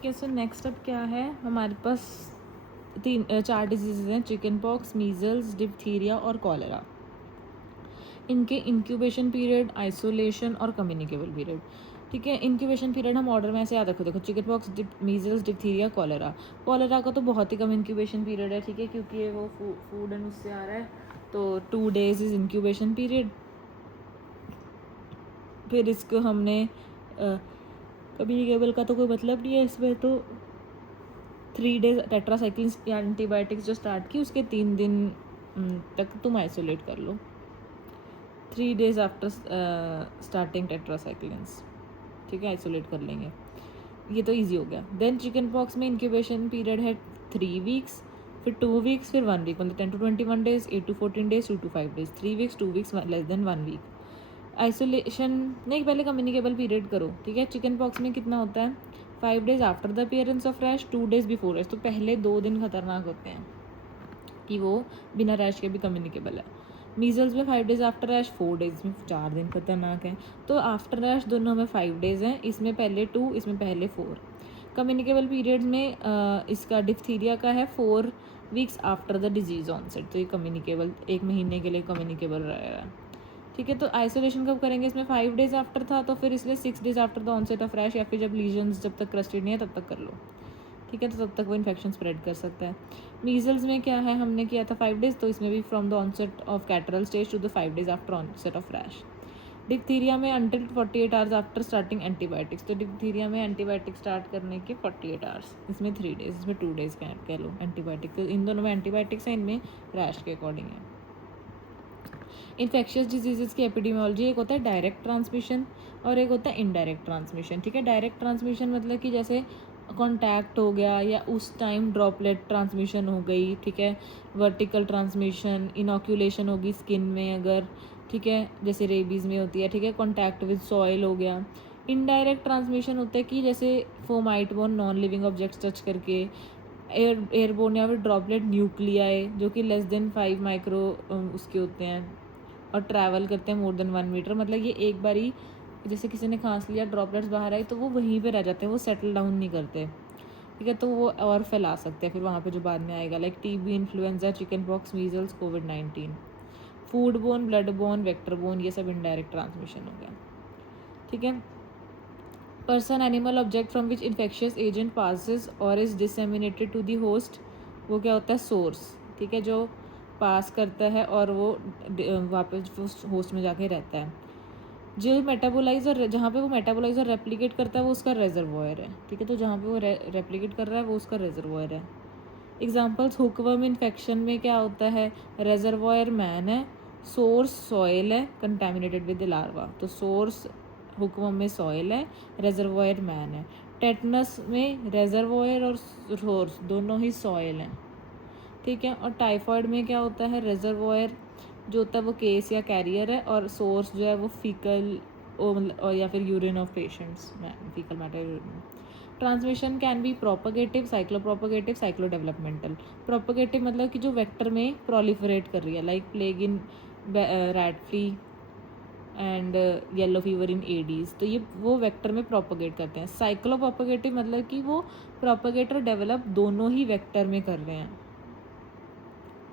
ठीक है, so next up क्या है हमारे पास 4 डिजीज़ हैं, चिकन पॉक्स, मीजल्स, डिप्थीरिया और कॉलेरा। इनके इंक्यूबेशन पीरियड, आइसोलेशन और कम्युनिकेबल पीरियड। ठीक है, इंक्यूबेशन पीरियड हम ऑर्डर में ऐसे याद रखो, देखो chicken pox, measles, diphtheria, cholera. Cholera का तो बहुत ही कम इंक्यूबेशन पीरियड है, ठीक है, क्योंकि ये वो फूड एंड उससे आ रहा है, तो 2 days इज इंक्यूबेशन पीरियड। फिर इसको हमने कम्युनिकेबल का तो कोई मतलब नहीं है इसमें, तो 3 days टेट्रासाइक्लिन या एंटीबायोटिक्स जो स्टार्ट की उसके 3 दिन तक तुम आइसोलेट कर लो, 3 days आफ्टर स्टार्टिंग टेट्रासाइक्लिन्स। ठीक है, आइसोलेट कर लेंगे, ये तो इजी हो गया। देन चिकन पॉक्स में इंक्यूबेशन पीरियड है 3 weeks, फिर 2 weeks, फिर 1 week, मतलब 10 to 21 days, 8 to 14 days, 2 to 5 days, 3 weeks, 2 weeks, less than 1 week। Isolation नहीं, पहले कम्युनिकेबल पीरियड करो। ठीक है, चिकन पॉक्स में कितना होता है, 5 days after the appearance of rash, 2 days before rash. तो पहले 2 दिन खतरनाक होते हैं कि वो बिना रैश के भी कम्युनिकेबल है। मीजल्स में 5 days आफ्टर रैश, 4 days में 4 दिन खतरनाक है। तो आफ्टर रैश दोनों में 5 days हैं, इसमें पहले 2, इसमें पहले 4। कम्युनिकेबल पीरियड में इसका डिप्थीरिया का है 4 weeks after the disease onset, तो ये कम्युनिकेबल 1 महीने के लिए कम्युनिकेबल रहेगा। ठीक है, तो आइसोलेशन कब करेंगे, इसमें 5 days आफ्टर था, तो फिर इसलिए 6 days after the onset of rash, या फिर जब लीजन्स जब तक क्रस्टेड नहीं है तब तक कर लो। ठीक है, तो तब तक वो इन्फेक्शन स्प्रेड कर सकता है। मीजल्स में क्या है, हमने किया था 5 days, तो इसमें भी from the onset of catarrhal stage to the 5 days after onset of rash. Diphtheria में until 48 hours after starting antibiotics, तो डिप्थीरिया में एंटीबायोटिक स्टार्ट करने के 48 hours, इसमें 3 days, इसमें 2 days कह लो एंटीबायोटिक, तो इन दोनों में एंटीबायोटिक्स है, इनमें रैश के अकॉर्डिंग है। इन्फेक्शियस डिजीज़ की एपिडेमियोलॉजी, एक होता है डायरेक्ट ट्रांसमिशन और एक होता है इनडायरेक्ट ट्रांसमिशन। ठीक है, डायरेक्ट ट्रांसमिशन मतलब कि जैसे कॉन्टैक्ट हो गया या उस टाइम ड्रॉपलेट ट्रांसमिशन हो गई। ठीक है, वर्टिकल ट्रांसमिशन, इनोक्यूलेशन होगी स्किन में अगर, ठीक है, जैसे रेबीज़ में होती है। ठीक है, कॉन्टैक्ट विद सॉइल हो गया। इनडायरेक्ट ट्रांसमिशन होता है कि जैसे fomite bone, non living objects touch करके, एयरबोन या फिर ड्रॉपलेट न्यूक्लियाई जो कि लेस देन 5 माइक्रो उसके होते हैं और ट्रैवल करते हैं मोर देन 1 मीटर, मतलब ये एक बारी जैसे किसी ने खांस लिया, ड्रॉपलेट्स बाहर आई तो वो वहीं पे रह जाते हैं, वो सेटल डाउन नहीं करते। ठीक है, तो वो और फैला सकते हैं फिर वहाँ पे जो बाद में आएगा, like TB, influenza, chicken pox, measles, कोविड-19। Food borne, blood borne, vector borne, ये सब इनडायरेक्ट ट्रांसमिशन हो गया। ठीक है, person, animal, object from which infectious agent passes और is disseminated to the host, वो क्या होता है, सोर्स। ठीक है, जो पास करता है और वो वापस होस्ट में जाके रहता है। जो मेटाबोलाइज और जहाँ पे वो मेटाबोलाइज और रेप्लिकेट करता है वो उसका रेजर्वॉयर है। ठीक है, तो जहाँ पे वो रेप्लिकेट कर रहा है वो उसका रेजर्वॉयर है। एग्जाम्पल्स, हुकवर्म इन्फेक्शन में क्या होता है, रेजर्वॉयर मैन है, सोर्स सॉइल है कंटेमिनेटेड विद लार्वा, तो सोर्स हुकवर्म में सॉइल है, रेजर्वॉयर मैन है। टेटनस में रेजर्वॉयर और सोर्स दोनों ही सॉइल हैं। ठीक है, और टाइफॉइड में क्या होता है, रेजर्वॉयर जो होता है वो केस या कैरियर है, और सोर्स जो है वो फीकल और या फिर urine of patients, faecal matter urine. Transmission can be propagative, cyclopropagative, cyclo developmental. Propagative मतलब कि जो वेक्टर में प्रोलिफरेट कर रही है, like plague in rat flea and yellow fever in Aedes, तो ये वो वेक्टर में प्रोपगेट करते हैं। साइक्लो प्रोपगेटिव मतलब कि वो प्रोपगेट और डेवलप दोनों ही वेक्टर में कर रहे हैं,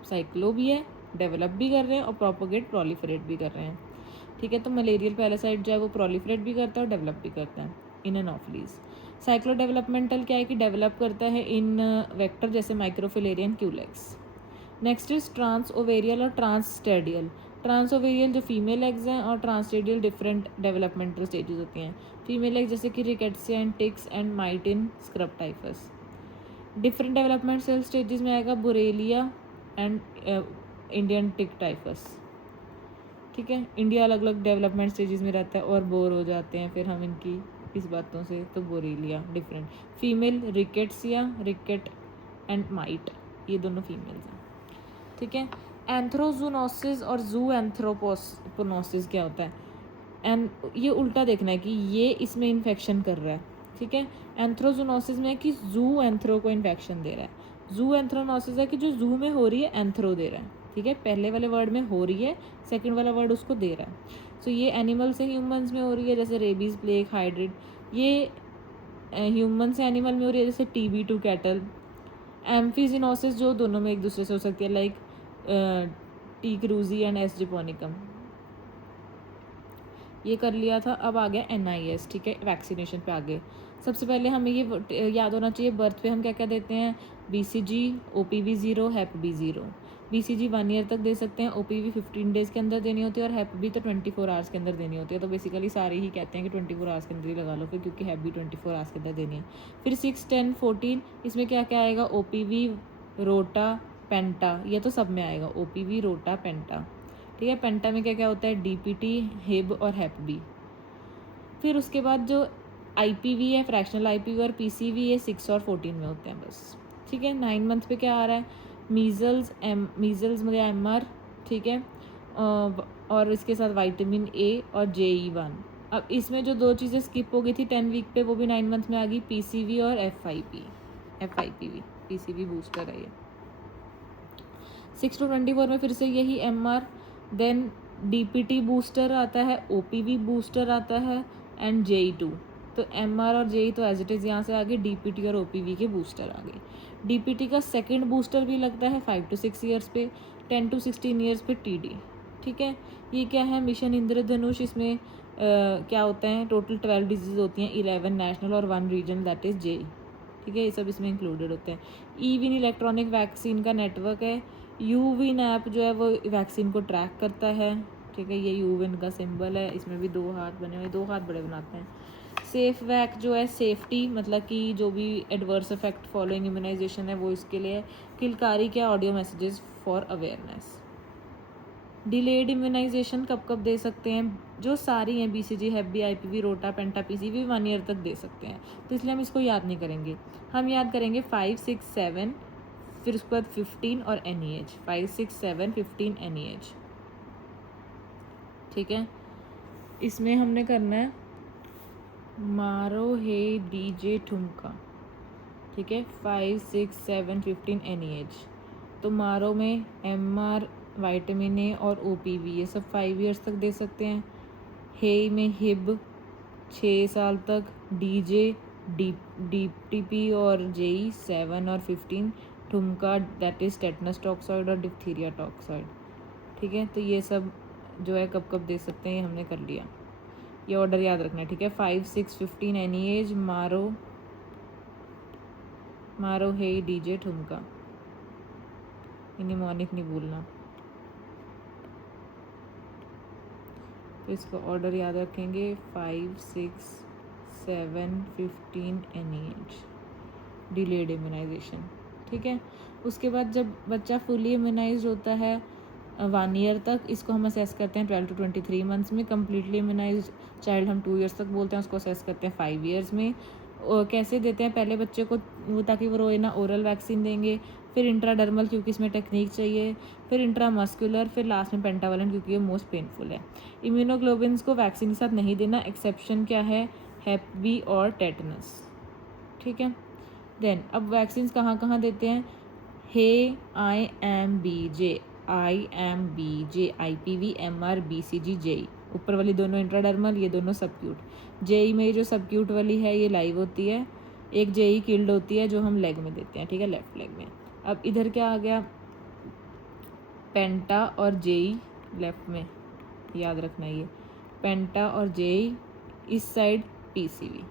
साइक्लो भी है, डेवलप भी कर रहे हैं और प्रोपगेट प्रोलिफरेट भी कर रहे हैं। ठीक है, तो मलेरियल पैरासाइट जो है वो प्रोलिफरेट भी करता है और डेवलप भी करता है इन एनोफिलीज। साइक्लो डेवलपमेंटल क्या है कि डेवलप करता है इन वेक्टर जैसे माइक्रोफिलेरियन क्यूलेक्स। नेक्स्ट इज ट्रांस ओवेरियल और ट्रांसस्टेडियल। ट्रांस ओवेरियल जो फीमेल एग्स हैं और ट्रांसस्टेडियल डिफरेंट डेवलपमेंटल स्टेजेस होती हैं। फीमेल एग्स जैसे कि Rickettsia and ticks and mite in scrub typhus. Different development cell stages में आएगा Borrelia and Indian tick typhus. ठीक है, इंडिया अलग अलग डेवलपमेंट स्टेजेस में रहता है और बोर हो जाते हैं फिर हम इनकी इस बातों से, तो Borrelia different. Female rickettsia, रिकेट and might, ये दोनों फीमेल्स हैं। ठीक है, एंथ्रोजूनोसिस और जू एंथ्रोपोनोसिस क्या होता है, एंड ये उल्टा देखना है कि ये इसमें इन्फेक्शन कर रहा है। ठीक है, एंथ्रोजूनोसिस में है कि जू एंथ्रो को इन्फेक्शन दे रहा है। जू एंथ्रोनोसिस है कि जो जू में हो रही है एंथ्रो दे रहा है। ठीक है, पहले वाले वर्ड में हो रही है, सेकंड वाला वर्ड उसको दे रहा है। सो ये एनिमल से ह्यूमंस में हो रही है, जैसे रेबीज़, प्लेग, हाइड्रिड। ये ह्यूमन से एनिमल में हो रही है, जैसे टीबी टू कैटल। एम्फीजिनोसिस जो दोनों में एक दूसरे से हो सकती है, like T cruzi and S japonicum. ये कर लिया था। अब आ गया NIS, ठीक है, वैक्सीनेशन पे आ गए। सबसे पहले हमें ये याद होना चाहिए, बर्थ पे हम क्या क्या देते हैं, BCG, OPV 0, Hep B 0। BCG 1 year तक दे सकते हैं, OPV 15 डेज़ के अंदर देनी होती है, और Hep B तो 24 आवर्स के अंदर देनी होती है। तो बेसिकली सारे ही कहते हैं कि 24 आवर्स के अंदर ही लगा लो फिर, क्योंकि Hep B 24 आवर्स के अंदर देनी है। फिर 6, 10, 14 इसमें क्या क्या आएगा, OPV, रोटा, पेंटा, ये तो सब में आएगा, OPV, रोटा, पेंटा, ठीक है। पेंटा में क्या क्या होता है, DPT, हिब और Hep B। फिर उसके बाद जो IPV है, फ्रैक्शनल IPV और PCV, ये 6 और 14 में होते हैं बस, ठीक है। 9 मंथ पे क्या आ रहा है, मीजल्स मतलब MR, ठीक है, और इसके साथ विटामिन A और JE1। अब इसमें जो 2 चीज़ें स्किप हो गई थी 10 वीक पे, वो भी 9 मंथ में आ गई, PCV और FIPV। PCV बूस्टर है ये। 6 to 24 में फिर से यही MR, देन DPT बूस्टर आता है, OPV बूस्टर आता है एंड JE2। तो MR और JE तो एज इट इज़ यहाँ से आगे, DPT और OPV के बूस्टर आ गए। DPT का सेकंड बूस्टर भी लगता है 5 to 6 ईयर्स पे, 10 to 16 ईयर्स पे TD, ठीक है। ये क्या है, मिशन इंद्रधनुष। इसमें क्या होता है, टोटल 12 डिजीज होती हैं, 11 नेशनल और 1 रीजन, दैट इज़ JE, ठीक है। ये सब इसमें इंक्लूडेड होते हैं। ईविन इलेक्ट्रॉनिक वैक्सीन का नेटवर्क है। यूविन ऐप जो है वो वैक्सीन को ट्रैक करता है, ठीक है। ये यूविन का सिंबल है, इसमें भी 2 हाथ बने हुए, 2 हाथ बड़े बनाते हैं। सेफ वैक जो है सेफ्टी, मतलब कि जो भी एडवर्स इफेक्ट फॉलोइंग इम्यूनाइजेशन है वो इसके लिए। किलकारी क्या, audio messages for awareness. Delayed immunization कब कब दे सकते हैं, जो सारी हैं, BCG, Hep B, IPV, रोटा, पेंटा, PCV 1 ईयर तक दे सकते हैं। तो इसलिए हम इसको याद नहीं करेंगे, हम याद करेंगे 5, 6, 7, फिर उसके बाद 15 और NEH, 5, 6, 7, 15 NEH, ठीक है। इसमें हमने करना है मारो हे DJ ठुमका, ठीक है, 5, 6, 7, 15 NEH। तो मारो में MR, विटामिन A और OPV, ये सब 5 ईयर्स तक दे सकते हैं। हे में हिब 6 साल तक, DJ, DTP और JE 7 और 15, ठुमका दैट इज़ टेटनस टॉक्सॉइड और डिप्थीरिया टॉक्सॉइड, ठीक है। तो ये सब जो है कब कब दे सकते हैं ये हमने कर लिया, ये ऑर्डर याद रखना है, ठीक है। 5, 6, 15 NEH, मारो हे DJ ठुमका, निमोनिक नहीं भूलना। तो इसका ऑर्डर याद रखेंगे, 5, 6, 7, 15 NEH, डिलेड इम्यूनाइजेशन, ठीक है। उसके बाद जब बच्चा फुली इम्यूनाइज होता है 1 ईयर तक, इसको हम असेस करते हैं 12 to 23 मंथ्स में। कम्प्लीटली इम्यूनाइज चाइल्ड हम 2 ईयर्स तक बोलते हैं, उसको असेस करते हैं 5 ईयर्स में। और कैसे देते हैं, पहले बच्चे को वो ताकि वो रोए ना, ओरल वैक्सीन देंगे, फिर इंट्राडर्मल क्योंकि इसमें टेक्निक चाहिए, फिर इंट्रामस्कुलर, फिर लास्ट में पेंटावलेंट क्योंकि ये मोस्ट पेनफुल है। इम्यूनोग्लोबिन्स को वैक्सीन के साथ नहीं देना, एक्सेप्शन क्या है, Hep B और टेटनस, ठीक है। देन अब वैक्सीन कहाँ कहाँ देते हैं, हे IMBJ, IPV, MR, BCG, JE, ऊपर वाली दोनों इंट्राडर्मल, ये दोनों सबक्यूट। JE में जो सबक्यूट वाली है ये लाइव होती है, एक JE किल्ड होती है जो हम लेग में देते हैं, ठीक है, लेफ्ट लेग में। अब इधर क्या आ गया, पेंटा और JE लेफ्ट में, याद रखना ये पेंटा और JE, इस साइड PCV,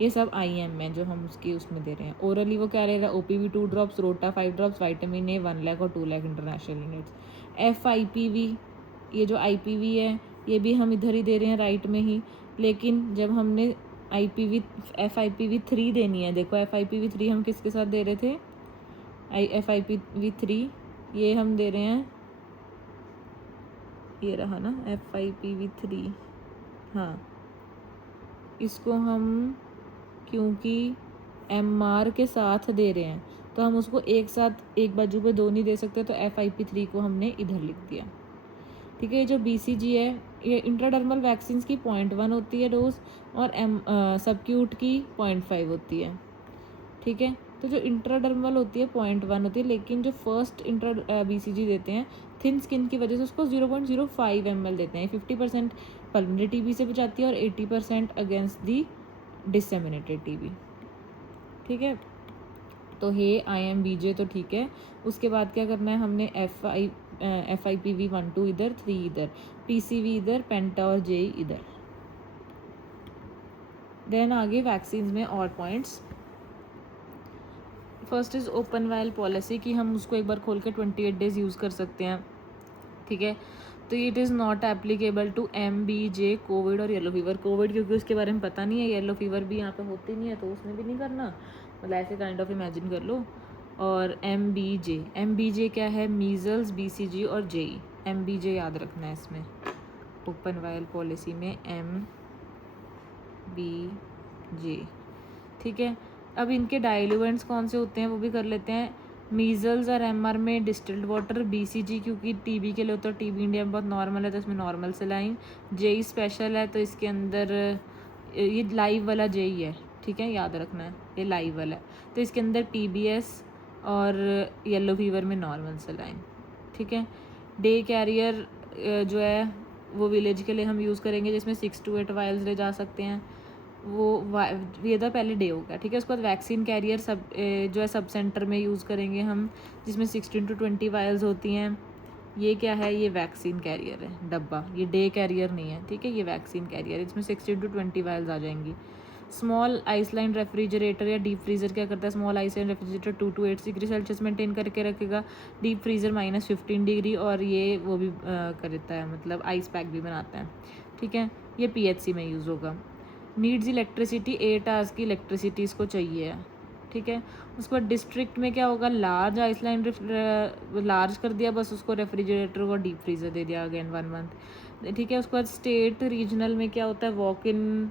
ये सब IM है जो हम उसमें दे रहे हैं। ओरली वो क्या रहेगा, OPV 2 ड्रॉप्स, रोटा 5 ड्रॉप्स, विटामिन A 1 लाख और 2 लाख इंटरनेशनल यूनिट्स। FIPV, ये जो IPV है ये भी हम इधर ही दे रहे हैं, राइट में ही। लेकिन जब हमने FIPV 3 देनी है, देखो FIPV 3 हम किसके साथ दे रहे थे, FIPV 3 ये हम दे रहे हैं, ये रहा ना FIPV 3, हाँ, इसको हम क्योंकि MR के साथ दे रहे हैं तो हम उसको एक साथ एक बाजू पे 2 नहीं दे सकते, तो FIP3 को हमने इधर लिख दिया, ठीक है। ये जो BCG है ये इंट्राडर्मल वैक्सीन की 0.1 होती है डोज, और सबक्यूट की 0.5 होती है, ठीक है। तो जो इंट्राडर्मल होती है 0.1 होती है, लेकिन जो फर्स्ट BCG देते हैं थिन स्किन की वजह से उसको 0.05 ml देते हैं। 50% पल्मोनरी TB से बचाती है और 80% अगेंस्ट दी डिसेमिनेटेड TB, ठीक है। तो हे IMBJ तो ठीक है। उसके बाद क्या करना है हमने FIPV 1 2 इधर, 3 इधर, PCV इधर, पेंटा और JE इधर। देन आगे वैक्सीन में और points. First is open vial policy कि हम उसको एक बार खोल के 28 डेज यूज़ कर सकते हैं, ठीक है। तो it is not applicable to MBJ, covid और येलो फीवर। कोविड क्योंकि उसके बारे में पता नहीं है, येलो फीवर भी यहाँ पे होती नहीं है तो उसमें भी नहीं करना, मतलब ऐसे काइंड ऑफ इमेजिन कर लो। और MBJ क्या है, मीज़ल्स, BCG और JE। MBJ याद रखना है इसमें ओपन वायल पॉलिसी में, MBJ, ठीक है। अब इनके डाइल्यूएंट्स कौन से होते हैं वो भी कर लेते हैं। मीज़ल्स और MR में डिस्टिल्ड वाटर, BCG क्योंकि TB के लिए होता है, TB इंडिया में बहुत नॉर्मल है तो इसमें नॉर्मल सेलाइन। JE स्पेशल है तो इसके अंदर ये लाइव वाला JE है, ठीक है, याद रखना है ये लाइव वाला है। तो इसके अंदर TBS और येलो फीवर में नॉर्मल सेलाइन, ठीक है। डे कैरियर जो है वो विलेज के लिए हम यूज़ करेंगे जिसमें 6 to 8 वायल्स ले जा सकते हैं, वो ये तो पहले डे हो गया, ठीक है। उसके बाद वैक्सीन कैरियर जो है सब सेंटर में यूज़ करेंगे हम, जिसमें 16 to 20 वायल्स होती हैं। ये क्या है, ये वैक्सीन कैरियर है डब्बा, ये डे कैरियर नहीं है, ठीक है, ये वैक्सीन कैरियर है, इसमें 16 to 20 वायल्स आ जाएंगी। स्मॉल आइसलैंड रेफ्रिजरेटर या डीप फ्रीज़र क्या करता है, small ice lined refrigerator 2 to 8 degree Celsius maintain करके रखेगा, डीप फ्रीज़र -15 डिग्री, और ये वो भी करता है, मतलब आइस पैक भी बनाता है, ठीक है। ये PHC में यूज़ होगा। नीड्स इलेक्ट्रिसिटी, 8 आवर्स की इलेक्ट्रिसिटी इसको चाहिए है, ठीक है। उसके बाद डिस्ट्रिक्ट में क्या होगा, लार्ज आइसलैंड लार्ज कर दिया बस उसको, रेफ्रिजरेटर और डीप फ्रीज़र दे दिया अगेन 1 month, ठीक है। उसके बाद स्टेट रीजनल में क्या होता है, walk in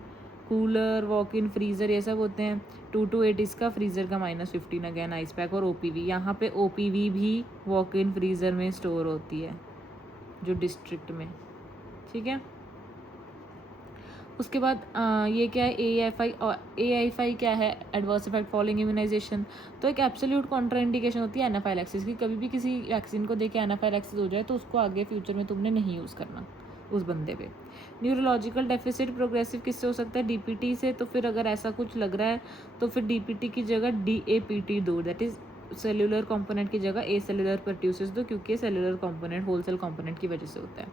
cooler, walk in freezer ये सब होते हैं। 2 to 8 इसका, फ्रीज़र का -15 अगेन आइस पैक और OPV। यहाँ पे OPV भी वॉक इन फ्रीज़र में स्टोर होती है जो डिस्ट्रिक्ट में, ठीक है। उसके बाद ये क्या है, AIFI क्या है, एडवर्स इफेक्ट फॉलोइंग इम्यूनाइजेशन। तो एक एब्सोल्यूट कॉन्ट्राइंडिकेशन होती है एनाफाइलैक्सिस की, कभी भी किसी वैक्सीन को देके एनाफाइलैक्सिस हो जाए तो उसको आगे फ्यूचर में तुमने नहीं यूज़ करना उस बंदे पे। न्यूरोलॉजिकल डेफिसिट प्रोग्रेसिव किससे हो सकता है, DPT से। तो फिर अगर ऐसा कुछ लग रहा है तो फिर DPT की जगह DAPT दो, दैट इज़ सेलुलर कंपोनेंट की जगह एसेलुलर परट्यूसिस दो, क्योंकि cellular component whole cell component की वजह से होता है।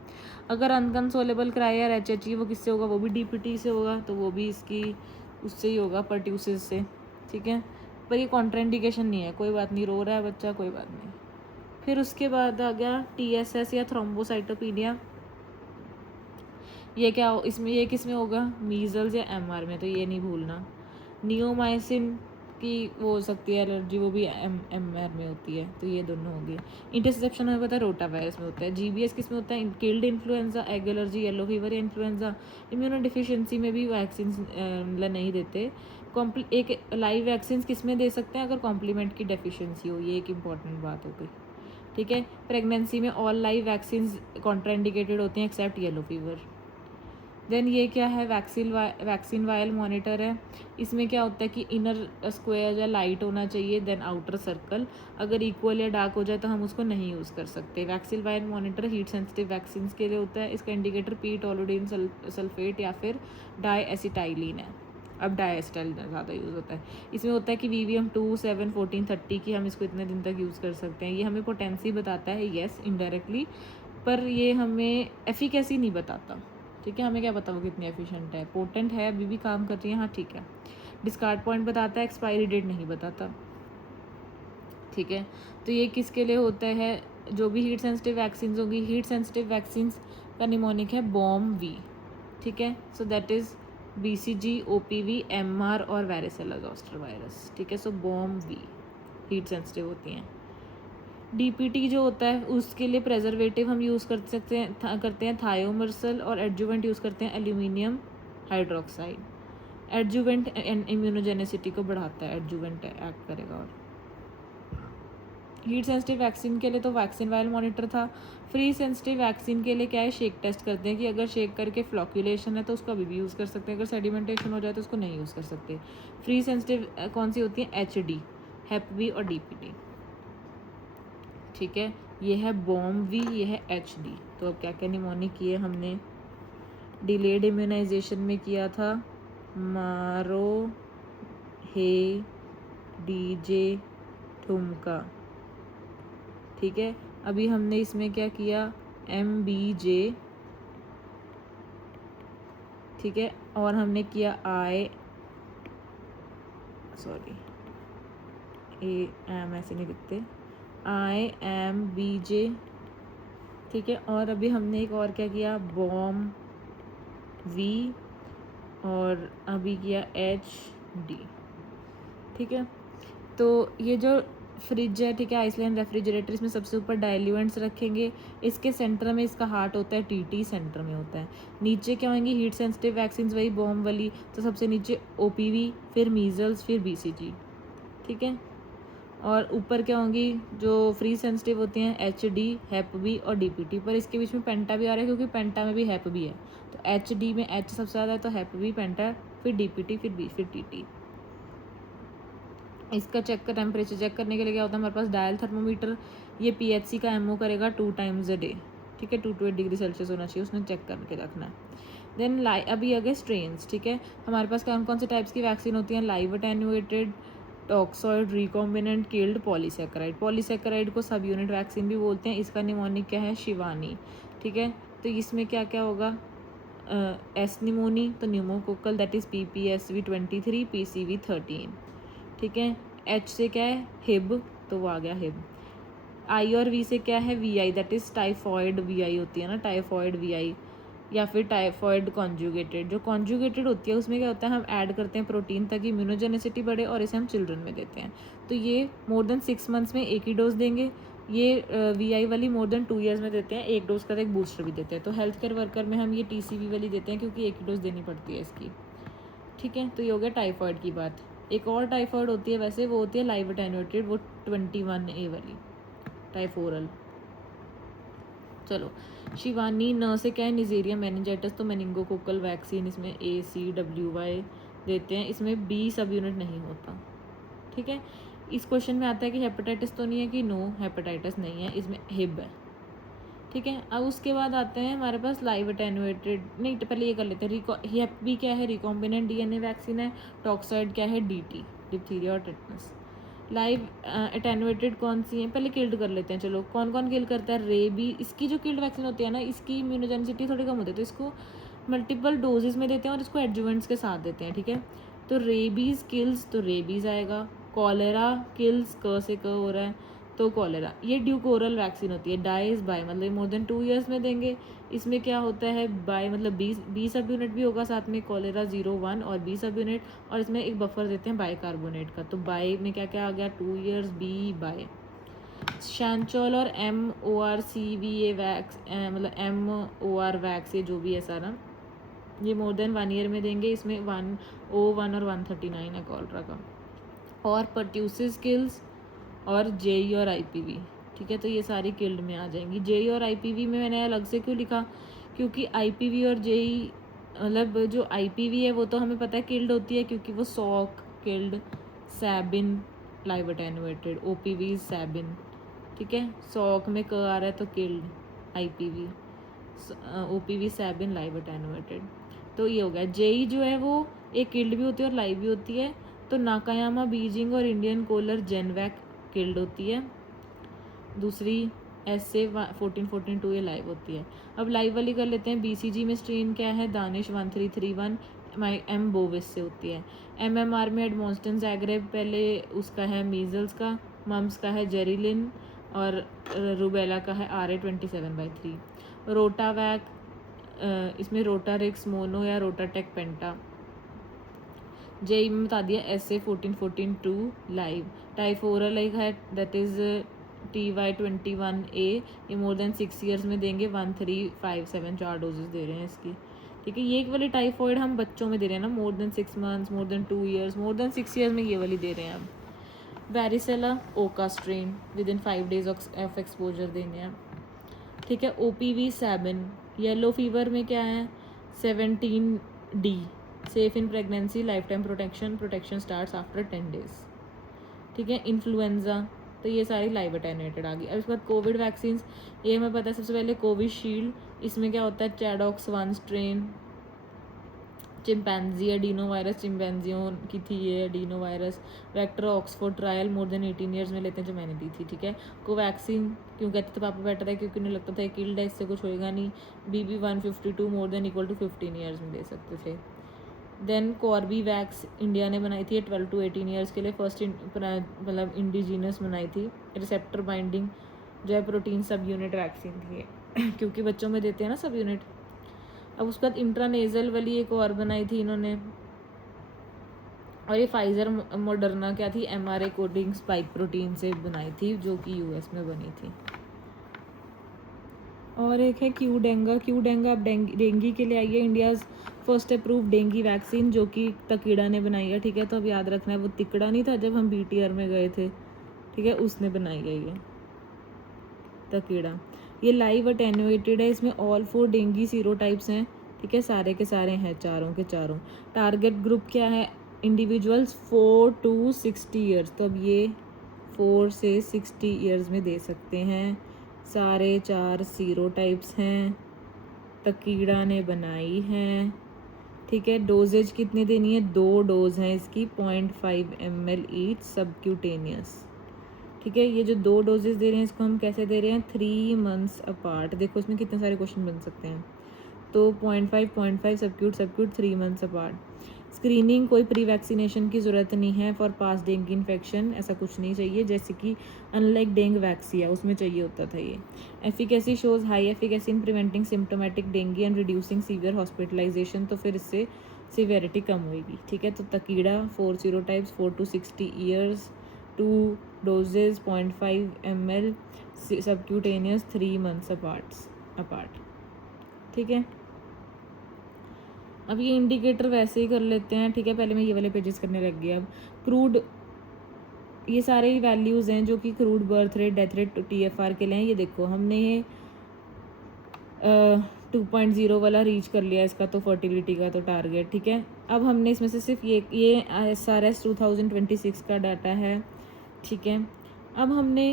अगर अनकंसोलेबल क्राई या HHE वो किससे होगा, वो भी DPT से होगा, तो वो भी इसकी उससे ही होगा, परट्यूसिस से, ठीक है। पर ये कॉन्ट्राइंडिकेशन नहीं है, कोई बात नहीं, रो रहा है बच्चा, कोई बात नहीं। फिर उसके बाद आ गया TSS या थ्रोम्बोसाइटोपीनिया। ये क्या इसमें, ये किस में होगा, मीज़ल्स या MR में, तो ये नहीं भूलना। नियोमाइसिन की वो हो सकती है एलर्जी, वो भी MR में होती है, तो ये दोनों हो गए। इंटरसेप्शन हमें पता है रोटा वायरस में होता है। GBS किस में होता है, killed influenza, egg allergy, yellow fever या इन्फ्लुएंजा। इम्यूनो डिफिशियंसी में भी वैक्सीन मतलब नहीं देते। एक लाइव वैक्सीन किस में दे सकते हैं, अगर कॉम्प्लीमेंट की डेफिशिएंसी हो, ये एक इंपॉर्टेंट बात हो गई, ठीक है। प्रेगनेंसी में ऑल लाइव वैक्सीन कॉन्ट्राइंडिकेटेड होती हैं एक्सेप्ट येलो फीवर। देन ये क्या है, वैक्सीन वायल मॉनिटर है। इसमें क्या होता है कि इनर स्क्वायर या लाइट होना चाहिए, देन आउटर सर्कल। अगर इक्वल या डार्क हो जाए तो हम उसको नहीं यूज़ कर सकते। Vaccine vial monitor heat sensitive vaccine के लिए होता है। इसका इंडिकेटर पी-टोलुडीन सल्फेट या फिर डाईएसिटाइलिन है। अब डाईएसिटाइलिन ज़्यादा यूज़ होता है। इसमें होता है कि VVM 2, 7, 14, 30 की हम इसको इतने दिन तक यूज़ कर सकते हैं। ये हमें पोटेंसी बताता है, येस इनडायरेक्टली, पर ये हमें एफिकेसी नहीं बताता, ठीक है। हमें क्या पता वो कितनी एफिशिएंट है, पोटेंट है, अभी भी काम कर रही है, हाँ ठीक है। डिस्कार्ड पॉइंट बताता है, एक्सपायरी डेट नहीं बताता, ठीक है। तो ये किसके लिए होता है, जो भी हीट सेंसिटिव वैक्सीन होगी। हीट सेंसिटिव वैक्सीन का निमोनिक है BOM-V, ठीक है। So that is BCG, OPV, MR और वारिसेला ज़ोस्टर वायरस, ठीक है। सो BOM-V हीट सेंसिटिव होती हैं। DPT जो होता है उसके लिए प्रेजर्वेटिव हम यूज़ कर सकते हैं करते हैं थायोमर्सल, और एडजुवेंट यूज़ करते हैं एल्यूमिनियम हाइड्रोक्साइड। एडजुवेंट इम्यूनोजेनेसिटी को बढ़ाता है, एडजुवेंट एक्ट करेगा। और हीट सेंसिटिव वैक्सीन के लिए तो वैक्सीन वायल मॉनिटर था। फ्री सेंसिटिव वैक्सीन के लिए क्या है, शेक टेस्ट करते हैं कि अगर शेक करके फ्लॉक्यूलेशन है तो उसको अभी भी यूज़ कर सकते हैं, अगर सेडिमेंटेशन हो जाए तो उसको नहीं यूज़ कर सकते। फ्री सेंसिटिव कौन सी होती है, HD, HEP-V और DPT, ठीक है। ये है BOM-V, ये है HD। तो अब क्या क्या निमोनिक किए हमने, डिलेड इम्यूनाइजेशन में किया था मारो हे DJ ठुमका, ठीक है। अभी हमने इसमें क्या किया, MBJ, ठीक है, और हमने किया AM ऐसे नहीं लिखते, IMBJ, ठीक है। और अभी हमने एक और क्या किया, बॉम V, और अभी किया HD, ठीक है। तो ये जो फ्रिज है, ठीक है, आइसलैंड रेफ्रिजरेटर, इसमें सबसे ऊपर डाइल्यूएंट्स रखेंगे, इसके सेंटर में इसका हार्ट होता है, TT सेंटर में होता है। नीचे क्या होंगी, हीट सेंसिटिव वैक्सीन, वही बॉम्ब वाली, तो सबसे नीचे OPV, फिर मीजल्स, फिर BCG, ठीक है। और ऊपर क्या होंगी, जो फ्री सेंसिटिव होती हैं, HD, HEPB और DPT, पर इसके बीच में पेंटा भी आ रहा है क्योंकि पेंटा में भी HEP भी है। तो HD में H सबसे ज़्यादा है, तो HEPB, पेंटा, फिर DPT, फिर TT। इसका टेम्परेचर चेक करने के लिए क्या होता है, हमारे पास डायल थर्मोमीटर, ये PHC का MO करेगा 2 times a डे, ठीक है। 2 to 8 डिग्री सेल्सियस होना चाहिए, उसने चेक करके रखना है। देन अभी अगर स्ट्रेन्स, ठीक है, हमारे पास कौन कौन से टाइप्स की वैक्सीन होती हैं, live attenuated, toxoid, recombinant, killed, polysaccharide. Polysaccharide को सब यूनिट वैक्सीन भी बोलते हैं। इसका निमोनिक क्या है, शिवानी, ठीक है। तो इसमें क्या क्या होगा, एस निमोनी, तो pneumococcal, that is PPSV23, PCV13, ठीक है। H से क्या है, हिब, तो वो आ गया हिब। I और V से क्या है, VI, that is typhoid VI होती है ना, टाइफॉइड VI, या फिर टाइफॉइड कॉन्जुगेटेड। जो कॉन्जुगेटेड होती है उसमें क्या होता है, हम ऐड करते हैं प्रोटीन ताकि इम्यूनोजेनिसिटी बढ़े, और इसे हम चिल्ड्रन में देते हैं। तो ये मोर देन 6 months में एक ही डोज देंगे। ये VI वाली मोर देन 2 years में देते हैं, एक डोज का एक बूस्टर भी देते हैं। तो हेल्थ केयर वर्कर में हम ये TCV वाली देते हैं क्योंकि एक ही डोज देनी पड़ती है इसकी, ठीक है। तो ये हो गया टाइफॉइड की बात। एक और टाइफॉइड होती है वैसे, वो होती है लाइव अटेन्यूएटेड, वो 21A वाली, टाइफोरल। चलो, शिवानी, न से क्या है, निजेरिया मेनिंजाइटिस, तो मेनिंगोकोकल वैक्सीन इसमें ACWY देते हैं। इसमें B सब यूनिट नहीं होता, ठीक है। इस क्वेश्चन में आता है कि हेपेटाइटिस तो नहीं है, कि नो हेपेटाइटिस नहीं है, इसमें हिब है, ठीक है। अब उसके बाद आते हैं हमारे पास लाइव अटेन्यूएटेड, नहीं तो पहले ये कर लेते हैं, HEPB क्या है, रिकॉम्बिनेंट DNA वैक्सीन है। टॉक्साइड क्या है, DT, डिप्थीरिया और टेटनस। लाइव अटेन्यूएटेड कौन सी है, पहले किल्ड कर लेते हैं। चलो, कौन कौन किल करता है, रेबी, इसकी जो किल्ड वैक्सीन होती है ना, इसकी इम्यूनोजेनिसिटी थोड़ी कम होती है, तो इसको मल्टीपल डोजेज में देते हैं और इसको एडजुवेंट्स के साथ देते हैं, ठीक है। तो रेबीज़ किल्स, तो रेबीज़ आएगा। कॉलेरा किल्स, क से क हो रहा है, तो कॉलेरा। ये ड्यूकोरल वैक्सीन होती है, डाइज बाय, मतलब मोर देन 2 years में देंगे। इसमें क्या होता है, बाय मतलब 20 सब यूनिट भी होगा साथ में, कॉलेरा 0-1 और 20 सब यूनिट, और इसमें एक बफर देते हैं बाइकार्बोनेट का। तो बाय में क्या क्या आ गया, 2 years, B बाय। शैंचोल और MORCVA वैक्स, मतलब MOR वैक्स, ये जो भी है सारा, ये मोर देन 1 year में देंगे। इसमें 101 और 139 है कॉलरा का। और पर्ट्यूसिस किल्स और JE और IPV, ठीक है। तो ये सारी किल्ड में आ जाएंगी। JE और IPV में मैंने अलग से क्यों लिखा, क्योंकि IPV और JE, मतलब जो IPV है वो तो हमें पता है किल्ड होती है क्योंकि वो Salk killed, Sabin live attenuated, OPV Sabin, ठीक है। सॉक में क आ रहा है तो killed, IPV, OPV Sabin live attenuated. तो ये हो गया। JE जो है वो एक किल्ड भी होती है और लाइव भी होती है। तो नाकायामा, बीजिंग और इंडियन कोलर जेनवैक किल्ड होती है। दूसरी SA 14-14-2 ये लाइव होती है। अब लाइव वाली कर लेते हैं। BCG में स्ट्रेन क्या है, दानिश 1331, M बोविस से होती है। MMR में एडमोस्टन जैग्रेब, पहले उसका है मीजल्स का, मम्स का है जेरिलिन, और रूबेला का है RA27/3। रोटावैक, इसमें रोटारिक्स मोनो या रोटाटेक पेंटा। JE में बता दिया SA 14-14-2 लाइव। टाइफोरल एक है, दैट इज़ TY21A, ये मोर देन 6 years में देंगे। 1357 4 डोजेज दे रहे हैं इसकी, ठीक है। ये एक वाली टाइफॉइड हम बच्चों में दे रहे हैं ना, more than 6 months, more than 2 years, more than 6 years में ये वाली दे रहे हैं अब। वेरिसेला ओका strain, with in 5 days of exposure देने हैं, ठीक है। OPV Sabin. येलो फीवर में क्या है, 17D, safe in pregnancy, life time protection starts after 10 days, ठीक है। इन्फ्लुएंजा, तो ये सारी लाइव अटेन्यूएटेड आ गई। अब इसके बाद कोविड वैक्सीन, ये हमें पता है। सबसे पहले कोविशील्ड, इसमें क्या होता है, चैडॉक्स 1 स्ट्रेन, चिंपैंजी एडिनो वायरस चिंपैंजियों की थी ये adeno virus. Vector Oxford trial more than 18 years में लेते हैं, जो मैंने दी थी, ठीक है। कोवैक्सीन क्यों कहते थे पापा बेटर है, क्योंकि उन्हें लगता था किल्ड है, इससे कुछ होएगा नहीं। BB152 more than equal to 15 years में दे सकते थे। देन कॉर्बीवैक्स इंडिया ने बनाई थी 12 to 18 ईयर्स के लिए, फर्स्ट मतलब इंडिजीनस बनाई थी। रिसेप्टर बाइंडिंग जो है प्रोटीन सब यूनिट वैक्सीन थी ये क्योंकि बच्चों में देते हैं ना सब यूनिट। अब उसके बाद इंट्रानेजल वाली एक और बनाई थी इन्होंने, और ये फाइजर मॉडर्ना क्या थी, mRNA कोडिंग स्पाइक प्रोटीन से बनाई थी, जो कि US में बनी थी। और एक है क्यू डेंगा अब डेंगी के लिए आई है। India's first approve dinghy vaccine, जो कि तकीड़ा ने बनाई है, ठीक है। तो अब याद रखना है वो तिकड़ा नहीं था जब हम BTR में गए थे, ठीक है, उसने बनाई है ये तकीड़ा। ये लाइव अटेन्यूएटेड है, इसमें ऑल 4 डेंगी सीरोटाइप्स हैं, ठीक है, सारे के सारे हैं, चारों के चारों। टारगेट ग्रुप क्या है, इंडिविजुअल्स 4 to 60 ईयर्स, तो अब ये 4 से 60 ईयर्स में दे सकते हैं। सारे 4 सीरोटाइप्स हैं, तकीड़ा ने बनाई हैं, ठीक है। डोजेज कितनी देनी है, 2 डोज हैं इसकी, 0.5 ml ईच सबक्यूटेनियस, ठीक है। ये जो 2 डोजेस दे रहे हैं इसको हम कैसे दे रहे हैं, 3 months अपार्ट। देखो इसमें कितने सारे क्वेश्चन बन सकते हैं। तो 0.5 सबक्यूट 3 months अपार्ट। स्क्रीनिंग कोई प्री वैक्सीनेशन की ज़रूरत नहीं है फॉर पास डेंगू इन्फेक्शन, ऐसा कुछ नहीं चाहिए, जैसे कि अनलाइक डेंगू वैक्सीया उसमें चाहिए होता था ये। Efficacy shows high efficacy in preventing symptomatic dengue and reducing severe hospitalization, तो फिर इससे सीवियरिटी कम होगी, ठीक है। तो Takeda 4 serotypes 4 to 60 years, 2 doses 0.5 ml subcutaneous 3 months apart, ठीक है। अब ये इंडिकेटर वैसे ही कर लेते हैं, ठीक है। पहले मैं ये वाले पेजेस करने लग गया। अब क्रूड, ये सारे वैल्यूज़ हैं जो कि crude birth rate death rate TFR के लिए हैं। ये देखो हमने ये 2.0 वाला रीच कर लिया इसका, तो फर्टिलिटी का तो टारगेट, ठीक है। अब हमने इसमें से सिर्फ ये SRS 2026 का डाटा है, ठीक है। अब हमने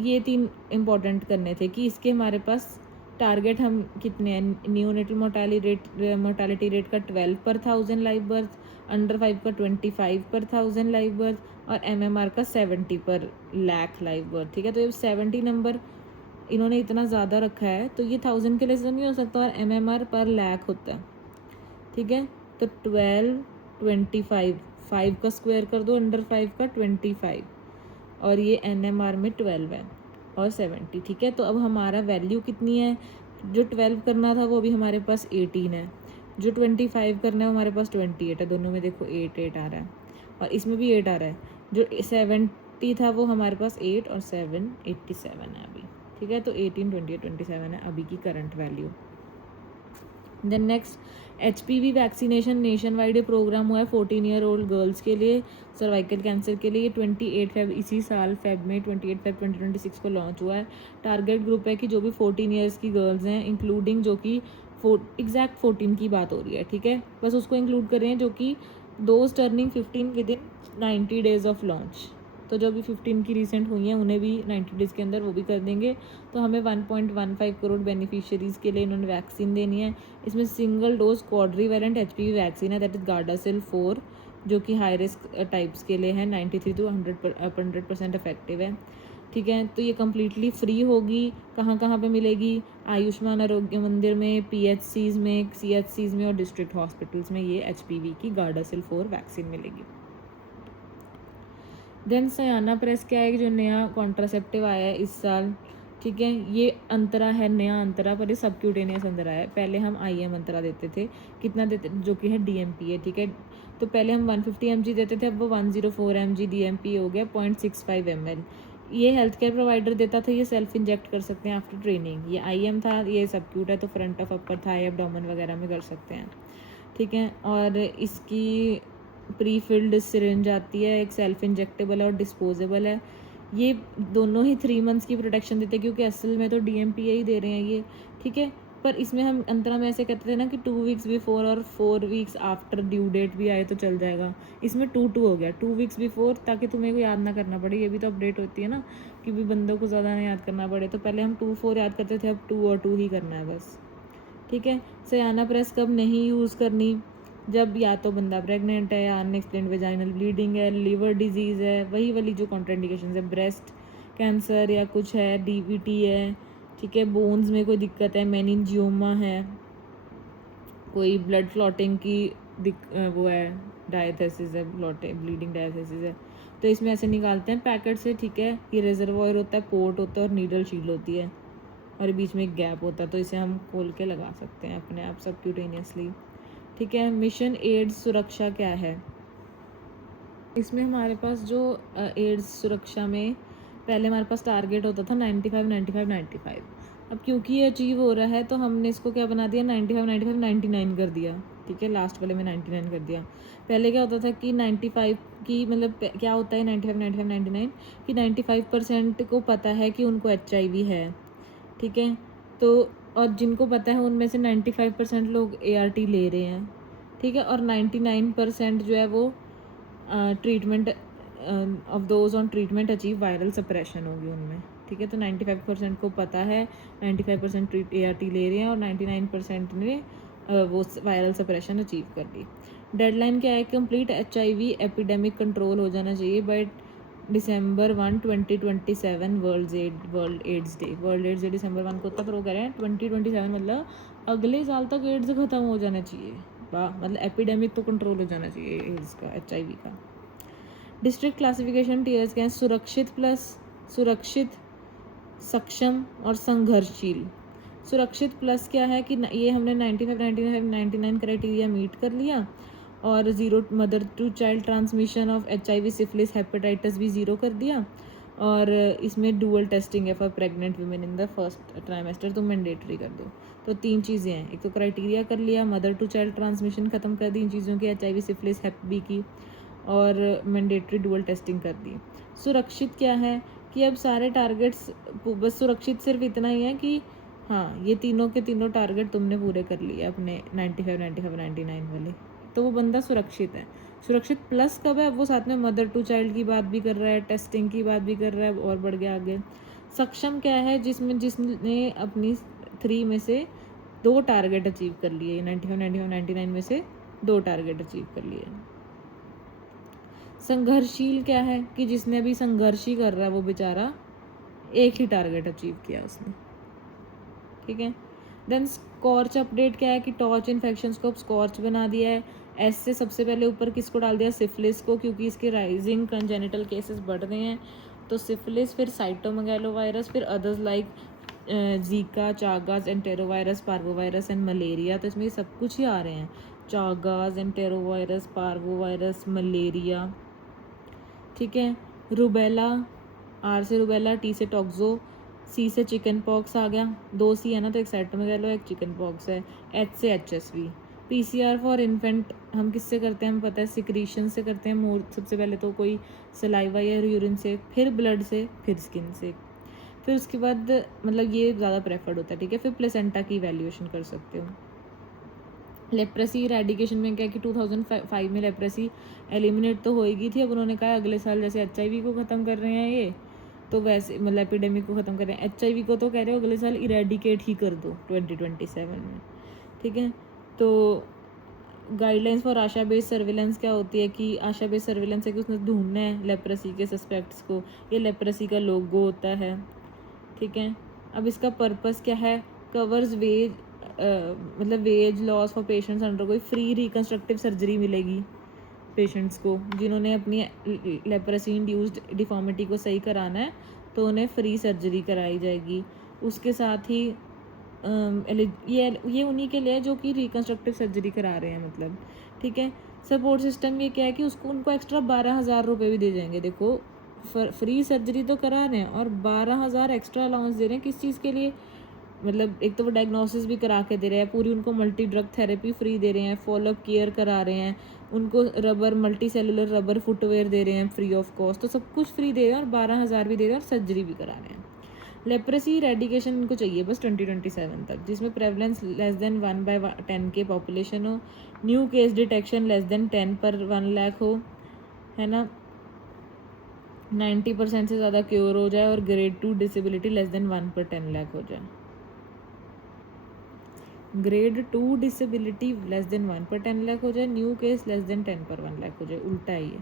ये 3 इम्पॉर्टेंट करने थे कि इसके हमारे पास टारगेट हम कितने हैं, न्यूनेटल मोर्टालिटी रेट का 12 per 1000 लाइव बर्थ, अंडर 5 का 25 per 1000 लाइव बर्थ, और MMR का 70 per लाख लाइव बर्थ, ठीक है। तो ये 70 नंबर इन्होंने इतना ज़्यादा रखा है, तो ये 1000 के लिए तो नहीं हो सकता, और MMR पर लाख होता है, ठीक है। तो 12 25 5 का स्क्वायर कर दो, अंडर 5 का 25, और ये NMR में 12 है और 70, ठीक है। तो अब हमारा वैल्यू कितनी है, जो 12 करना था वो अभी हमारे पास 18 है, जो 25 करना है हमारे पास 28 है, दोनों में देखो 8 आ रहा है, और इसमें भी 8 आ रहा है। जो 70 था वो हमारे पास 8 और 7 87 है अभी, ठीक है। तो 18 28 27 है अभी की current value. Then next HPV vaccination nationwide program हुआ है 14 ईयर ओल्ड गर्ल्स के लिए सर्वाइकल कैंसर के लिए। 28 फेब इसी साल फेब में 28 फेब 2026 को लॉन्च हुआ है। टारगेट ग्रुप है कि जो भी 14 ईयर्स की गर्ल्स हैं, इंक्लूडिंग जो कि एग्जैक्ट 14 की बात हो रही है, ठीक है, बस उसको इंक्लूड कर रहे हैं, जो कि those turning 15 with in 90 days of launch. तो जो भी 15 की रिसेंट हुई हैं उन्हें भी 90 डेज़ के अंदर वो भी कर देंगे। तो हमें 1.15 करोड़ बेनिफिशियरीज़ के लिए इन्होंने वैक्सीन देनी है। इसमें single dose quadrivalent HPV vaccine है, दैट इज़ गार्डासिल 4, जो कि हाई रिस्क टाइप्स के लिए है। 93 to 100% इफेक्टिव है, ठीक है। तो ये कम्प्लीटली फ्री होगी। कहाँ कहाँ पे मिलेगी, आयुष्मान आरोग्य मंदिर में, PHCs में, CHCs में और डिस्ट्रिक्ट हॉस्पिटल्स में ये HPV की गार्डासिल 4 वैक्सीन मिलेगी। देन सयाना प्रेस क्या है, जो नया कॉन्ट्रासेप्टिव आया है इस साल, ठीक है। ये अंतरा है, नया अंतरा, पर ये सबक्यूटेनियस अंतरा है। पहले हम IM अंतरा देते थे, कितना देते, जो कि है DMPA, ठीक है। तो पहले हम 150 mg देते थे, अब वो 104 mg DMPA हो गया, 0.65 ml। ये हेल्थ केयर प्रोवाइडर देता था, ये सेल्फ इंजेक्ट कर सकते हैं आफ्टर ट्रेनिंग। ये IM था, ये सबक्यूट है, तो front of upper thigh abdomen वगैरह में कर सकते हैं, ठीक है। और इसकी प्री फिल्ड सिरिंज आती है, एक सेल्फ इंजेक्टेबल है और डिस्पोजेबल है। ये दोनों ही 3 months की प्रोटेक्शन देते हैं, क्योंकि असल में तो DMPA ही दे रहे हैं ये, ठीक है। पर इसमें हम अंतरा में ऐसे कहते थे ना कि 2 weeks बिफोर और 4 weeks आफ्टर ड्यू डेट भी आए तो चल जाएगा। इसमें 2 हो गया, 2 weeks बिफोर, ताकि तुम्हें को याद ना करना पड़े। ये भी तो अपडेट होती है ना कि भी बंदों को ज़्यादा ना याद करना पड़े। तो पहले हम 2-4 याद करते थे, अब 2 और 2 ही करना है बस, ठीक है। सयाना प्रेस कब नहीं यूज़ करनी, जब या तो बंदा प्रेग्नेंट है, या अनएक्सप्लेन्ड वेजाइनल ब्लीडिंग है, लिवर डिजीज़ है, वही वाली जो कॉन्ट्राइंडिकेशन है, ब्रेस्ट कैंसर या कुछ है, डीवीटी है, ठीक है, बोन्स में कोई दिक्कत है, मेनिंजियोमा है, कोई ब्लड क्लॉटिंग की वो है, डायथेसिस है, ब्लीडिंग डायथेसिस है, तो इसमें ऐसे निकालते हैं पैकेट से, ठीक है। ये रिजर्वॉयर होता है, पोर्ट होता है और नीडल शील होती है और बीच में एक गैप होता है, तो इसे हम खोल के लगा सकते हैं अपने आप सबक्यूटेनियसली, ठीक है। मिशन एड्स सुरक्षा क्या है? इसमें हमारे पास जो एड्स सुरक्षा में पहले हमारे पास टारगेट होता था 95 95 95। अब क्योंकि ये अचीव हो रहा है तो हमने इसको क्या बना दिया, 95 95 99 कर दिया, ठीक है। लास्ट वाले में 99 कर दिया। पहले क्या होता था कि 95 की मतलब क्या होता है 95 95 99 कि 95% को पता है कि उनको HIV है, ठीक है। तो और जिनको पता है उनमें से 95% लोग ART ले रहे हैं, ठीक है। और 99% जो है वो treatment of those on treatment achieve viral suppression होगी उनमें, ठीक है। तो 95% को पता है, 95% ART ले रहे हैं और 99% ने वो वायरल सप्रेशन अचीव कर ली। डेडलाइन क्या है? कंप्लीट HIV एपिडेमिक कंट्रोल हो जाना चाहिए by December 1 2027 world AIDS day. World AIDS day December 1 को तक वो कह रहे हैं 2027, मतलब अगले साल तक एड्स ख़त्म हो जाना चाहिए। वाह, मतलब एपिडेमिक तो कंट्रोल हो जाना चाहिए एड्स का, HIV का। डिस्ट्रिक्ट क्लासिफिकेशन टीयर्स क्या है? सुरक्षित प्लस सुरक्षित, सक्षम और संघर्षशील। सुरक्षित प्लस क्या है कि ये हमने 95 95 99 क्राइटेरिया मीट कर लिया और zero mother to child transmission of HIV syphilis hepatitis भी ज़ीरो कर दिया। और इसमें डुअल टेस्टिंग है for pregnant women in the first trimester, तो मैंडेटरी कर दो। तो 3 चीज़ें हैं, एक तो क्राइटेरिया कर लिया, मदर टू चाइल्ड ट्रांसमिशन ख़त्म कर दी इन चीज़ों की, HIV सिफिलिस हेप बी की, और मैंडेटरी डुअल टेस्टिंग कर दी। सुरक्षित क्या है कि अब सारे टारगेट्स, बस सुरक्षित सिर्फ इतना ही है कि हाँ, ये तीनों के तीनों टारगेट तुमने पूरे कर लिए अपने 95 95 99 वाले, तो वो बंदा सुरक्षित है। सुरक्षित प्लस कब है? वो साथ में मदर टू चाइल्ड की बात भी कर रहा है, टेस्टिंग की बात भी कर रहा है, और बढ़ गया आगे। सक्षम क्या है? जिसने अपनी 3 में से 2 टारगेट अचीव कर लिए, 95 95 99 में से 2 टारगेट अचीव कर लिए। संघर्षशील क्या है कि जिसने अभी संघर्ष ही कर रहा है वो बेचारा, एक ही टारगेट अचीव किया उसने, ठीक है। देन स्कॉर्च अपडेट क्या है कि टॉर्च इन्फेक्शंस को अब स्कॉर्च बना दिया है। एस से सबसे पहले ऊपर किसको डाल दिया? सिफिलिस को, क्योंकि इसके राइजिंग कंजेनिटल केसेस बढ़ रहे हैं। तो सिफिलिस, फिर साइटोमेगालोवायरस, फिर others like Zika, Chagas, enterovirus, parvovirus and malaria. तो इसमें सब कुछ ही आ रहे हैं, चागास, एंटेरोवायरस, पार्वोवायरस, मलेरिया, ठीक है। रूबेला, R से रूबेला, T से टॉक्सो, C से चिकन पॉक्स आ गया, 2 C है ना, तो एक साइटोमेगालो एक चिकन पॉक्स है। H से HSV। PCR फॉर इन्फेंट हम किससे करते हैं? हमें पता है सिक्रीशन से करते हैं, मोर सबसे पहले तो कोई सलाइवा या यूरिन से, फिर ब्लड से, फिर स्किन से, फिर उसके बाद मतलब ये ज़्यादा प्रेफर्ड होता है, ठीक है। फिर प्लेसेंटा की इवैल्यूएशन कर सकते हो। लेप्रेसी इरेडिकेशन में क्या कि 2005 में लेप्रेसी एलिमिनेट तो होएगी थी, अब उन्होंने कहा अगले साल जैसे HIV को ख़त्म कर रहे हैं ये, तो वैसे मतलब एपिडेमिक को ख़त्म कर रहे हैं, HIV को तो कह रहे हो अगले साल इरेडिकेट ही कर दो 2027 में, ठीक है। तो guidelines for Asha based surveillance क्या होती है कि आशा बेस्ड सर्विलेंस है कि उसने ढूंढना है लेप्रेसी के सस्पेक्ट्स को, ये लेप्रेसी का लोगो होता है, ठीक है। अब इसका पर्पस क्या है? कवर्स वेज मतलब wage loss for patients under, कोई फ्री रिकन्स्ट्रक्टिव सर्जरी मिलेगी पेशेंट्स को जिन्होंने अपनी लेप्रेसी इंड्यूस्ड डिफॉर्मिटी को सही कराना है, तो उन्हें फ्री सर्जरी कराई जाएगी। उसके साथ ही ये उन्हीं के लिए जो कि रिकन्स्ट्रक्टिव सर्जरी करा रहे हैं, मतलब, ठीक है। सपोर्ट सिस्टम ये क्या है कि उनको एक्स्ट्रा 12,000 रुपये भी दे जाएंगे। देखो, फ्री सर्जरी तो करा रहे हैं और 12,000 एक्स्ट्रा अलाउंस दे रहे हैं, किस चीज़ के लिए? मतलब एक तो वो डायग्नोसिस भी करा के दे रहे हैं, पूरी उनको मल्टी ड्रग थेरेपी फ्री दे रहे हैं, फॉलोअप केयर करा रहे हैं, उनको मल्टी सेलुलर रबर फुटवेयर दे रहे हैं फ्री ऑफ कॉस्ट, तो सब कुछ फ्री दे रहे हैं और 12,000 भी दे रहे हैं और सर्जरी भी करा रहे हैं। लेप्रेसी इरेडिकेशन इनको चाहिए बस 2027 तक, जिसमें प्रेवलेंस लेस देन 1/10 के पॉपुलेशन हो, new case detection less than 10 पर 1 लाख हो, है ना, 90% से ज़्यादा क्योर हो जाए और ग्रेड 2 डिसेबिलिटी लेस देन 1 पर 10 लाख हो जाए। ग्रेड 2 डिसेबिलिटी लेस देन 1 पर 10 लाख हो जाए, न्यू केस लेस देन 10 पर 1 लाख हो जाए, उल्टा ही है।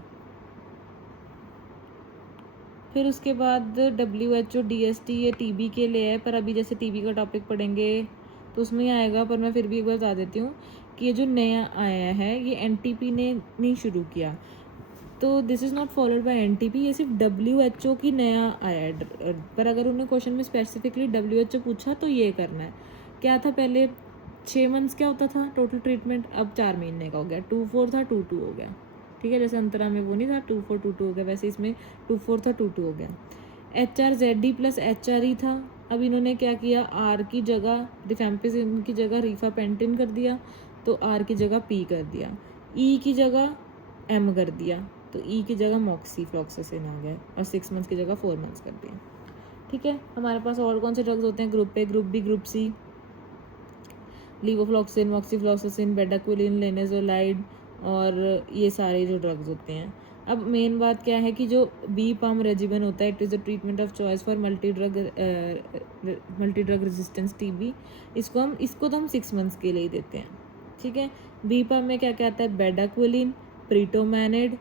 फिर उसके बाद WHO DST ये टीबी के लिए है, पर अभी जैसे टीबी का टॉपिक पढ़ेंगे तो उसमें ही आएगा, पर मैं फिर भी एक बार बता देती हूँ कि ये जो नया आया है ये एनटीपी ने नहीं शुरू किया, तो this is not followed by NTP, ये सिर्फ WHO की नया आया है। पर अगर उन्हें क्वेश्चन में स्पेसिफिकली WHO पूछा तो ये करना है। क्या था पहले 6 मंथ्स क्या होता था टोटल ट्रीटमेंट, अब 4 महीने का हो गया, 2-4 था 2-2 हो गया, ठीक है। जैसे अंतरा में वो नहीं था 2-4-2-2 हो गया, वैसे इसमें 2-4 था 2-2 हो गया। HRZD प्लस HRE था, अब इन्होंने क्या किया, आर की जगह रिफेम्पिसिन की जगह रिफापेंटिन कर दिया, तो आर की जगह पी कर दिया, ई की जगह एम कर दिया, तो ई की जगह मॉक्सीफ्लॉक्सासिन आ गया, और 6 मंथ्स की जगह 4 मंथ्स कर दिया, ठीक है। हमारे पास और कौन से ड्रग्स होते हैं, group A, group B, group C, levofloxacin, moxifloxacin, bedaquiline, linezolid, और ये सारे जो ड्रग्स होते हैं। अब मेन बात क्या है कि जो बी पाम रेजिमेन होता है, it is the treatment of choice for multi drug resistance TB, इसको तो हम 6 मंथ्स के लिए ही देते हैं, ठीक है। बी पाम में क्या क्या आता है, बेडाक्विलिन, प्रीटोमैनिड,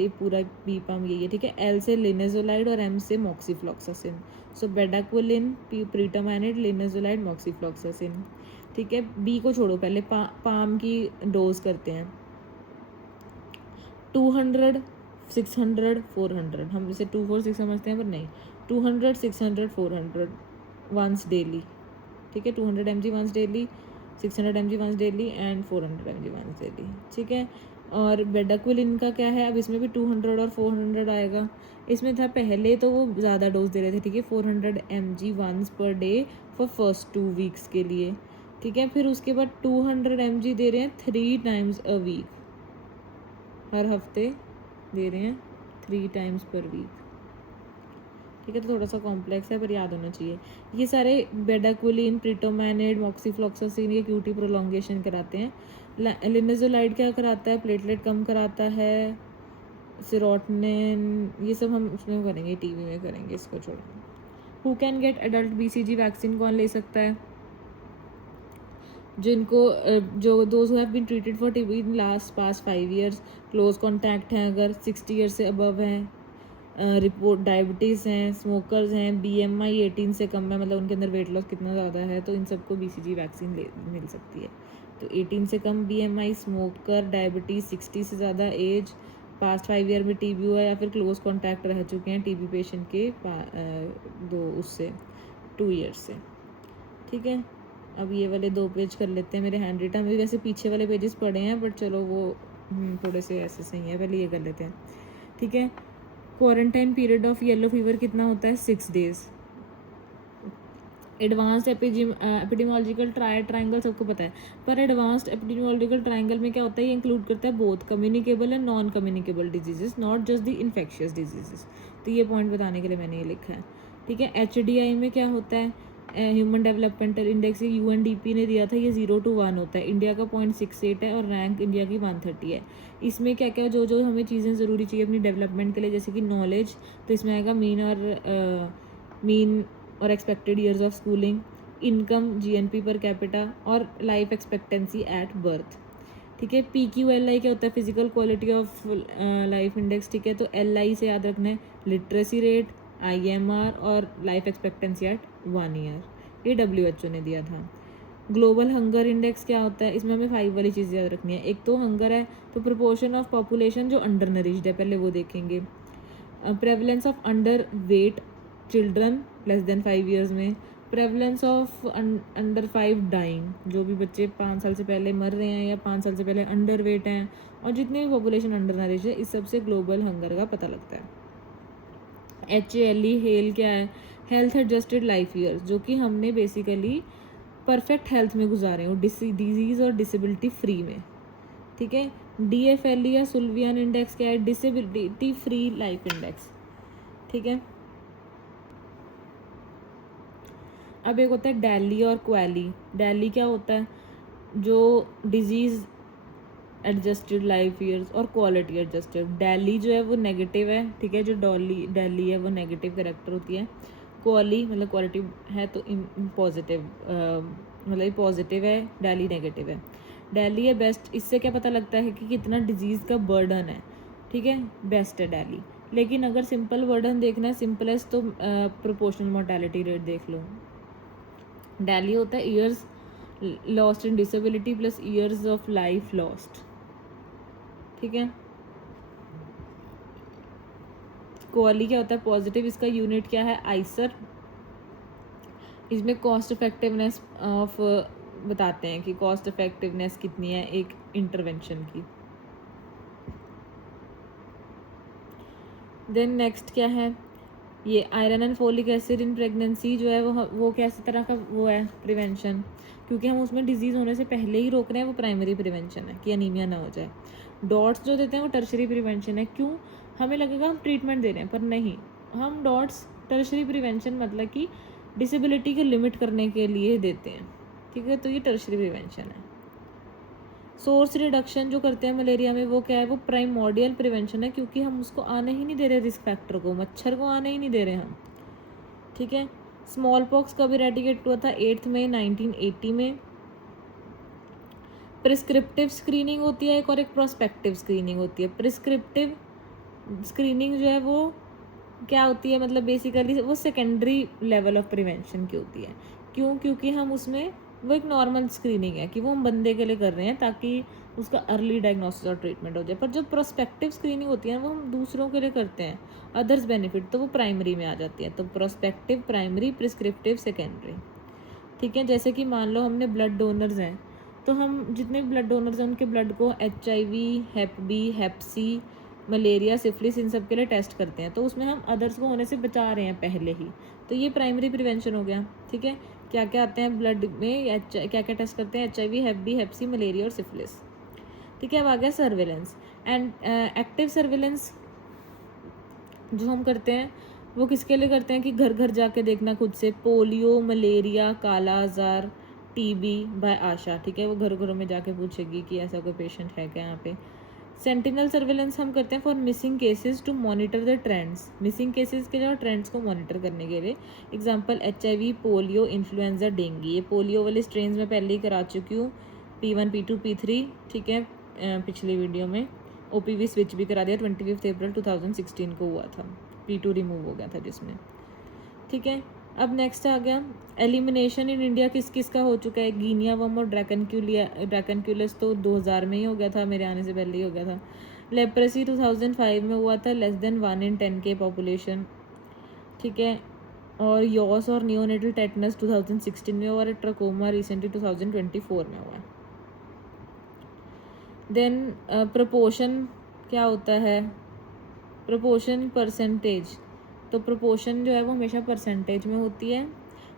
ये पूरा बी पाम यही है, ठीक है। एल से लिनेजोलाइड और एम से मॉक्सीफ्लॉक्सासिन, सो बेडाक्विलिन, प्रीटोमैनिड, लिनेजोलाइड, मॉक्सीफ्लॉक्सासिन, ठीक है। बी को छोड़ो, पहले पाम की डोज करते हैं, 200, 600, 400, हम इसे 246 समझते हैं पर नहीं, 200, 600, 400 वंस डेली, ठीक है। 200 mg once daily, 600 mg once daily and 400 mg once daily, ठीक है। और बेडाक्विलिन का क्या है, अब इसमें भी 200 और 400 आएगा। इसमें था पहले तो वो ज़्यादा डोज दे रहे थे, ठीक है, 400 mg once per day for first 2 weeks के लिए, ठीक है। फिर उसके बाद 200 mg दे रहे हैं 3 टाइम्स अ वीक, हर हफ्ते दे रहे हैं 3 टाइम्स पर वीक, ठीक है। तो थोड़ा सा कॉम्प्लेक्स है पर याद होना चाहिए। ये सारे बेडाक्विलिन, प्रीटोमैनिड, मॉक्सीफ्लॉक्सासिन ये क्यूटी प्रोलॉन्गेशन कराते हैं। लिनेजोलाइड क्या कराता है, प्लेटलेट कम कराता है, सिरोटनिन ये सब हम उसमें करेंगे, टीवी में करेंगे, इसको छोड़ेंगे। Who can get adult BCG vaccine, कौन ले सकता है, जिनको जो those who have been treated for TB in last past 5 years, close contact हैं, अगर 60 ईयर्स से अबव हैं, रिपोर्ट डायबिटीज़ हैं, स्मोकर्स हैं, BMI 18 से कम है, मतलब उनके अंदर वेट लॉस कितना ज़्यादा है, तो इन सबको BCG वैक्सीन मिल सकती है। तो 18 से कम BMI, स्मोकर, डायबिटीज़, 60 से ज़्यादा एज, पास्ट 5 ईयर में टीबी हुआ, या फिर क्लोज कॉन्टैक्ट रह चुके हैं टीबी पेशेंट के 2 ईयर्स से, ठीक है। अब ये वाले 2 पेज कर लेते हैं, मेरे हैंड रिटन में वैसे पीछे वाले पेजेस पढ़े हैं, बट चलो वो थोड़े से ऐसे सही है, पहले ये कर लेते हैं, ठीक है। Quarantine period of yellow fever कितना होता है, 6 days। एडवांस्ड एपिडेमियोलॉजिकल ट्रायंगल सबको पता है, पर एडवांस्ड एपिडेमियोलॉजिकल ट्रायंगल में क्या होता है, ये इंक्लूड करता है both communicable and non communicable diseases, not just the infectious diseases. तो ये पॉइंट बताने के लिए मैंने ये लिखा है, ठीक है। HDI में क्या होता है, ह्यूमन डेवलपमेंटल इंडेक्स UNDP ने दिया था, ये 0 to 1 होता है, इंडिया का 0.68 है, और रैंक इंडिया की 130 है। इसमें क्या क्या जो जो हमें चीज़ें ज़रूरी चाहिए अपनी डेवलपमेंट के लिए, जैसे कि नॉलेज, तो इसमें आएगा मीन और expected years of schooling, income, GNP per capita, और लाइफ एक्सपेक्टेंसी एट बर्थ, ठीक है। PQLI क्या होता है, physical quality of life index, ठीक है। तो LI से याद रखना है लिटरेसी रेट, IMR और लाइफ एक्सपेक्टेंसी एट 1 year, ये WHO ने दिया था। ग्लोबल हंगर इंडेक्स क्या होता है, इसमें हमें 5 वाली चीज़ याद रखनी है, एक तो हंगर है, तो प्रोपोर्शन ऑफ पॉपुलेशन जो अंडर नरिश्ड है, पहले वो देखेंगे। Prevalence of under weight children less than 5 years में, प्रेवलेंस ऑफ अंडर 5 डाइंग, जो भी बच्चे 5 साल से पहले मर रहे हैं या 5 साल से पहले अंडर वेट हैं, और जितनी भी पॉपुलेशन अंडर नरिश है, इस सबसे ग्लोबल हंगर का पता लगता है। HALE हेल क्या है, हेल्थ एडजस्टेड लाइफ ईयर्स, जो कि हमने बेसिकली परफेक्ट हेल्थ में गुजारे हो, डिजीज़ और डिसेबिलिटी फ्री में, ठीक है। DFLE या सुल्वियन इंडेक्स क्या है, डिसेबिलिटी फ्री लाइफ इंडेक्स, ठीक है। अब एक होता है डेली और क्वाली। डेली क्या होता है, जो डिजीज़ एडजस्टेड लाइफ ईयर्स और क्वालिटी एडजस्टेड। डेली जो है वो नेगेटिव है, ठीक है, जो डेली है वो नेगेटिव करेक्टर होती है, क्वाली मतलब क्वालिटी है तो पॉजिटिव, मतलब पॉजिटिव है, दिल्ली नेगेटिव है। दिल्ली है बेस्ट, इससे क्या पता लगता है कि कितना डिजीज़ का बर्डन है, ठीक है, बेस्ट है दिल्ली। लेकिन अगर सिंपल बर्डन देखना है, सिंपलेस्ट, तो प्रोपोर्शनल मोर्टेलिटी रेट देख लो। दिल्ली होता है years lost in disability plus years of life lost, ठीक है। क्वाली क्या होता है पॉजिटिव, इसका यूनिट क्या है आइसर। इसमें कॉस्ट इफेक्टिवनेस ऑफ बताते हैं कि कॉस्ट इफेक्टिवनेस कितनी है एक इंटरवेंशन की। देन नेक्स्ट क्या है, ये iron and folic acid in pregnancy जो है वो कैसे तरह का वो है प्रिवेंशन, क्योंकि हम उसमें डिजीज़ होने से पहले ही रोक रहे हैं, वो प्राइमरी प्रिवेंशन है कि अनीमिया ना हो जाए। डॉट्स जो देते हैं वो टर्शरी प्रिवेंशन है। क्यों, हमें लगेगा हम ट्रीटमेंट दे रहे हैं, पर नहीं, हम डॉट्स टर्शरी प्रिवेंशन मतलब कि डिसेबिलिटी के लिमिट करने के लिए देते हैं, ठीक है, तो ये टर्शरी प्रिवेंशन है। सोर्स रिडक्शन जो करते हैं मलेरिया में वो क्या है, वो प्राइमोर्डियल प्रिवेंशन है, क्योंकि हम उसको आने ही नहीं दे रहे, रिस्क फैक्टर को, मच्छर को आने ही नहीं दे रहे हम, ठीक है। स्मॉल पॉक्स कब इरेडिकेट हुआ था, 8 मई 1980 में। प्रिस्क्रिप्टिव स्क्रीनिंग होती है एक, और एक प्रोस्पेक्टिव स्क्रीनिंग होती है। प्रिस्क्रिप्टिव स्क्रीनिंग जो है वो क्या होती है, मतलब बेसिकली वो सेकेंडरी लेवल ऑफ प्रिवेंशन की होती है। क्यों, क्योंकि हम उसमें वो एक नॉर्मल स्क्रीनिंग है कि वो हम बंदे के लिए कर रहे हैं ताकि उसका अर्ली डायग्नोसिस और ट्रीटमेंट हो जाए। पर जो प्रोस्पेक्टिव स्क्रीनिंग होती है वो हम दूसरों के लिए करते हैं, अदर्स बेनिफिट, तो वो प्राइमरी में आ जाती है। तो प्रोस्पेक्टिव प्राइमरी, प्रिस्क्रिप्टिव सेकेंडरी, ठीक है। जैसे कि मान लो हमने ब्लड डोनर्स हैं, तो हम जितने ब्लड डोनर्स हैं उनके ब्लड को HIV, हेप बी, हेप सी, मलेरिया, सिफिलिस, इन सब के लिए टेस्ट करते हैं, तो उसमें हम अदर्स को होने से बचा रहे हैं पहले ही, तो ये प्राइमरी प्रिवेंशन हो गया, ठीक है। क्या क्या आते हैं ब्लड में, क्या क्या टेस्ट करते हैं, HIV, हेप बी, हेप सी, मलेरिया और सिफिलिस, ठीक है। अब आ गया सर्वेलेंस एंड एक्टिव सर्वेलेंस जो हम करते हैं वो किसके लिए करते हैं कि घर घर जाके देखना खुद से, पोलियो, मलेरिया, काला आजार, TB बाय आशा, ठीक है, वो घर घरों में जाके पूछेगी कि ऐसा कोई पेशेंट है क्या यहाँ पे। सेंटिनल सर्वेलेंस हम करते हैं for missing cases to monitor the trends, missing cases के जो ट्रेंड्स को मॉनिटर करने के लिए। Example HIV, polio, influenza, dengue, ये पोलियो वाले स्ट्रेन में पहले ही करा चुकी हूँ, P1, P2, P3, ठीक है, पिछली वीडियो में। OPV स्विच भी करा दिया, 25 अप्रैल 2016 को हुआ था, P2 रिमूव हो गया था जिसमें, ठीक है। अब नेक्स्ट आ गया एलिमिनेशन इन इंडिया किस किस का हो चुका है, गिनिया वर्म और ड्रैकनक्यूलस तो 2000 में ही हो गया था, मेरे आने से पहले ही हो गया था। लेप्रेसी 2005 में हुआ था, लेस देन 1 in 10 के पॉपुलेशन, ठीक है। और यॉस और नियोनेटल टेटनस 2016 में हुआ, और ट्रकोमा रिसेंटली 2024 में हुआ। देन प्रोपोर्शन क्या होता है, प्रोपोर्शन परसेंटेज, तो प्रोपोर्शन जो है वो हमेशा परसेंटेज में होती है,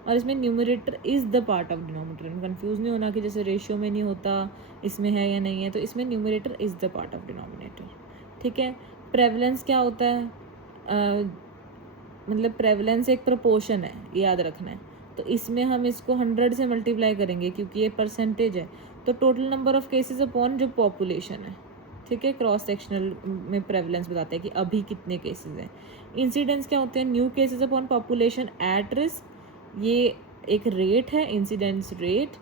और इसमें numerator is the part of denominator, confuse नहीं होना कि जैसे रेशियो में नहीं होता इसमें है या नहीं है, तो इसमें numerator is the part of denominator, ठीक है। प्रेवलेंस क्या होता है, मतलब प्रेवलेंस एक प्रोपोर्शन है, याद रखना है, तो इसमें हम इसको 100 से मल्टीप्लाई करेंगे क्योंकि ये परसेंटेज है, तो total number of cases upon जो पॉपुलेशन है, ठीक है। क्रॉस सेक्शनल में प्रेवलेंस बताते हैं कि अभी कितने केसेस हैं। इंसिडेंस क्या होते हैं, new cases upon population at risk, ये एक रेट है, इंसिडेंस रेट,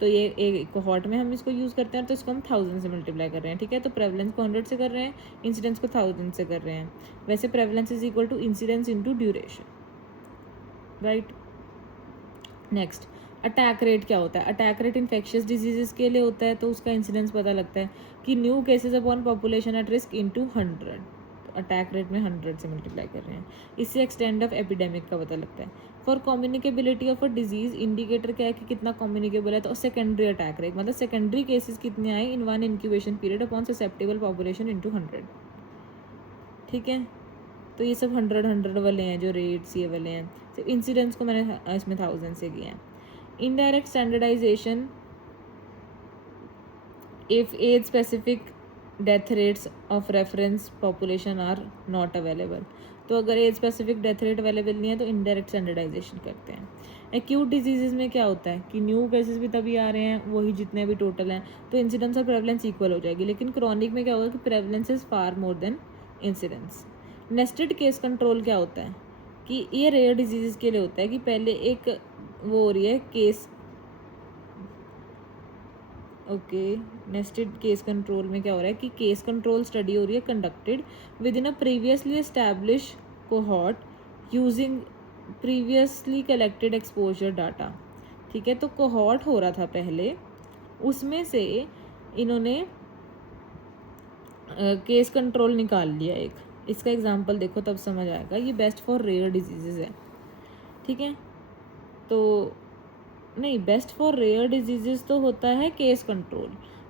तो ये एक कोहॉर्ट में हम इसको यूज़ करते हैं, तो इसको हम 1000 से मल्टीप्लाई कर रहे हैं, ठीक है। तो प्रेवलेंस को 100 से कर रहे हैं, इंसिडेंस को 1000 से कर रहे हैं। वैसे prevalence is equal to incidence into duration, right. Next attack rate क्या होता है, अटैक रेट इन्फेक्शियस डिजीजेस के लिए होता है, तो उसका इंसिडेंस पता लगता है कि new cases upon population at risk into 100, attack rate में 100 से मल्टीप्लाई कर रहे हैं, इससे एक्सटेंड ऑफ एपिडेमिक का पता लगता है। For communicability of a disease indicator क्या है कि कितना कम्युनिकेबल है, तो सेकेंडरी अटैक रेट मतलब सेकेंडरी केसेस कितने आए इन 1 incubation period upon susceptible population into 100, ठीक है। तो ये सब 100 वाले हैं जो रेट्स ये वाले हैं, सिर्फ इंसिडेंट्स को मैंने इसमें 1000 से किया है। Indirect standardization, if age specific death rates of reference population are not available, तो अगर age specific death rate available नहीं है तो इनडायरेक्ट स्टैंडर्डाइजेशन करते हैं। एक्यूट डिजीजेज में क्या होता है कि न्यू केसेस भी तभी आ रहे हैं वही जितने भी टोटल हैं, तो इंसिडेंस और प्रेवलेंस इक्वल हो जाएगी, लेकिन क्रॉनिक में क्या होगा कि prevalence is far more than incidence. Nested case control क्या होता है, कि ये रेयर डिजीज़ के लिए होता है कि पहले एक वो हो रही है case, okay, nested case control में क्या हो रहा है कि केस कंट्रोल स्टडी हो रही है conducted with in a previously establish cohort using previously collected exposure data. ठीक है, तो कोहॉर्ट हो रहा था पहले, उसमें से इन्होंने केस कंट्रोल निकाल लिया एक। इसका एग्जांपल देखो तब समझ आएगा, ये बेस्ट फॉर रेयर डिजीजेज है। ठीक है, तो नहीं, बेस्ट फॉर रेयर डिजीजेस तो होता है केस कंट्रोल,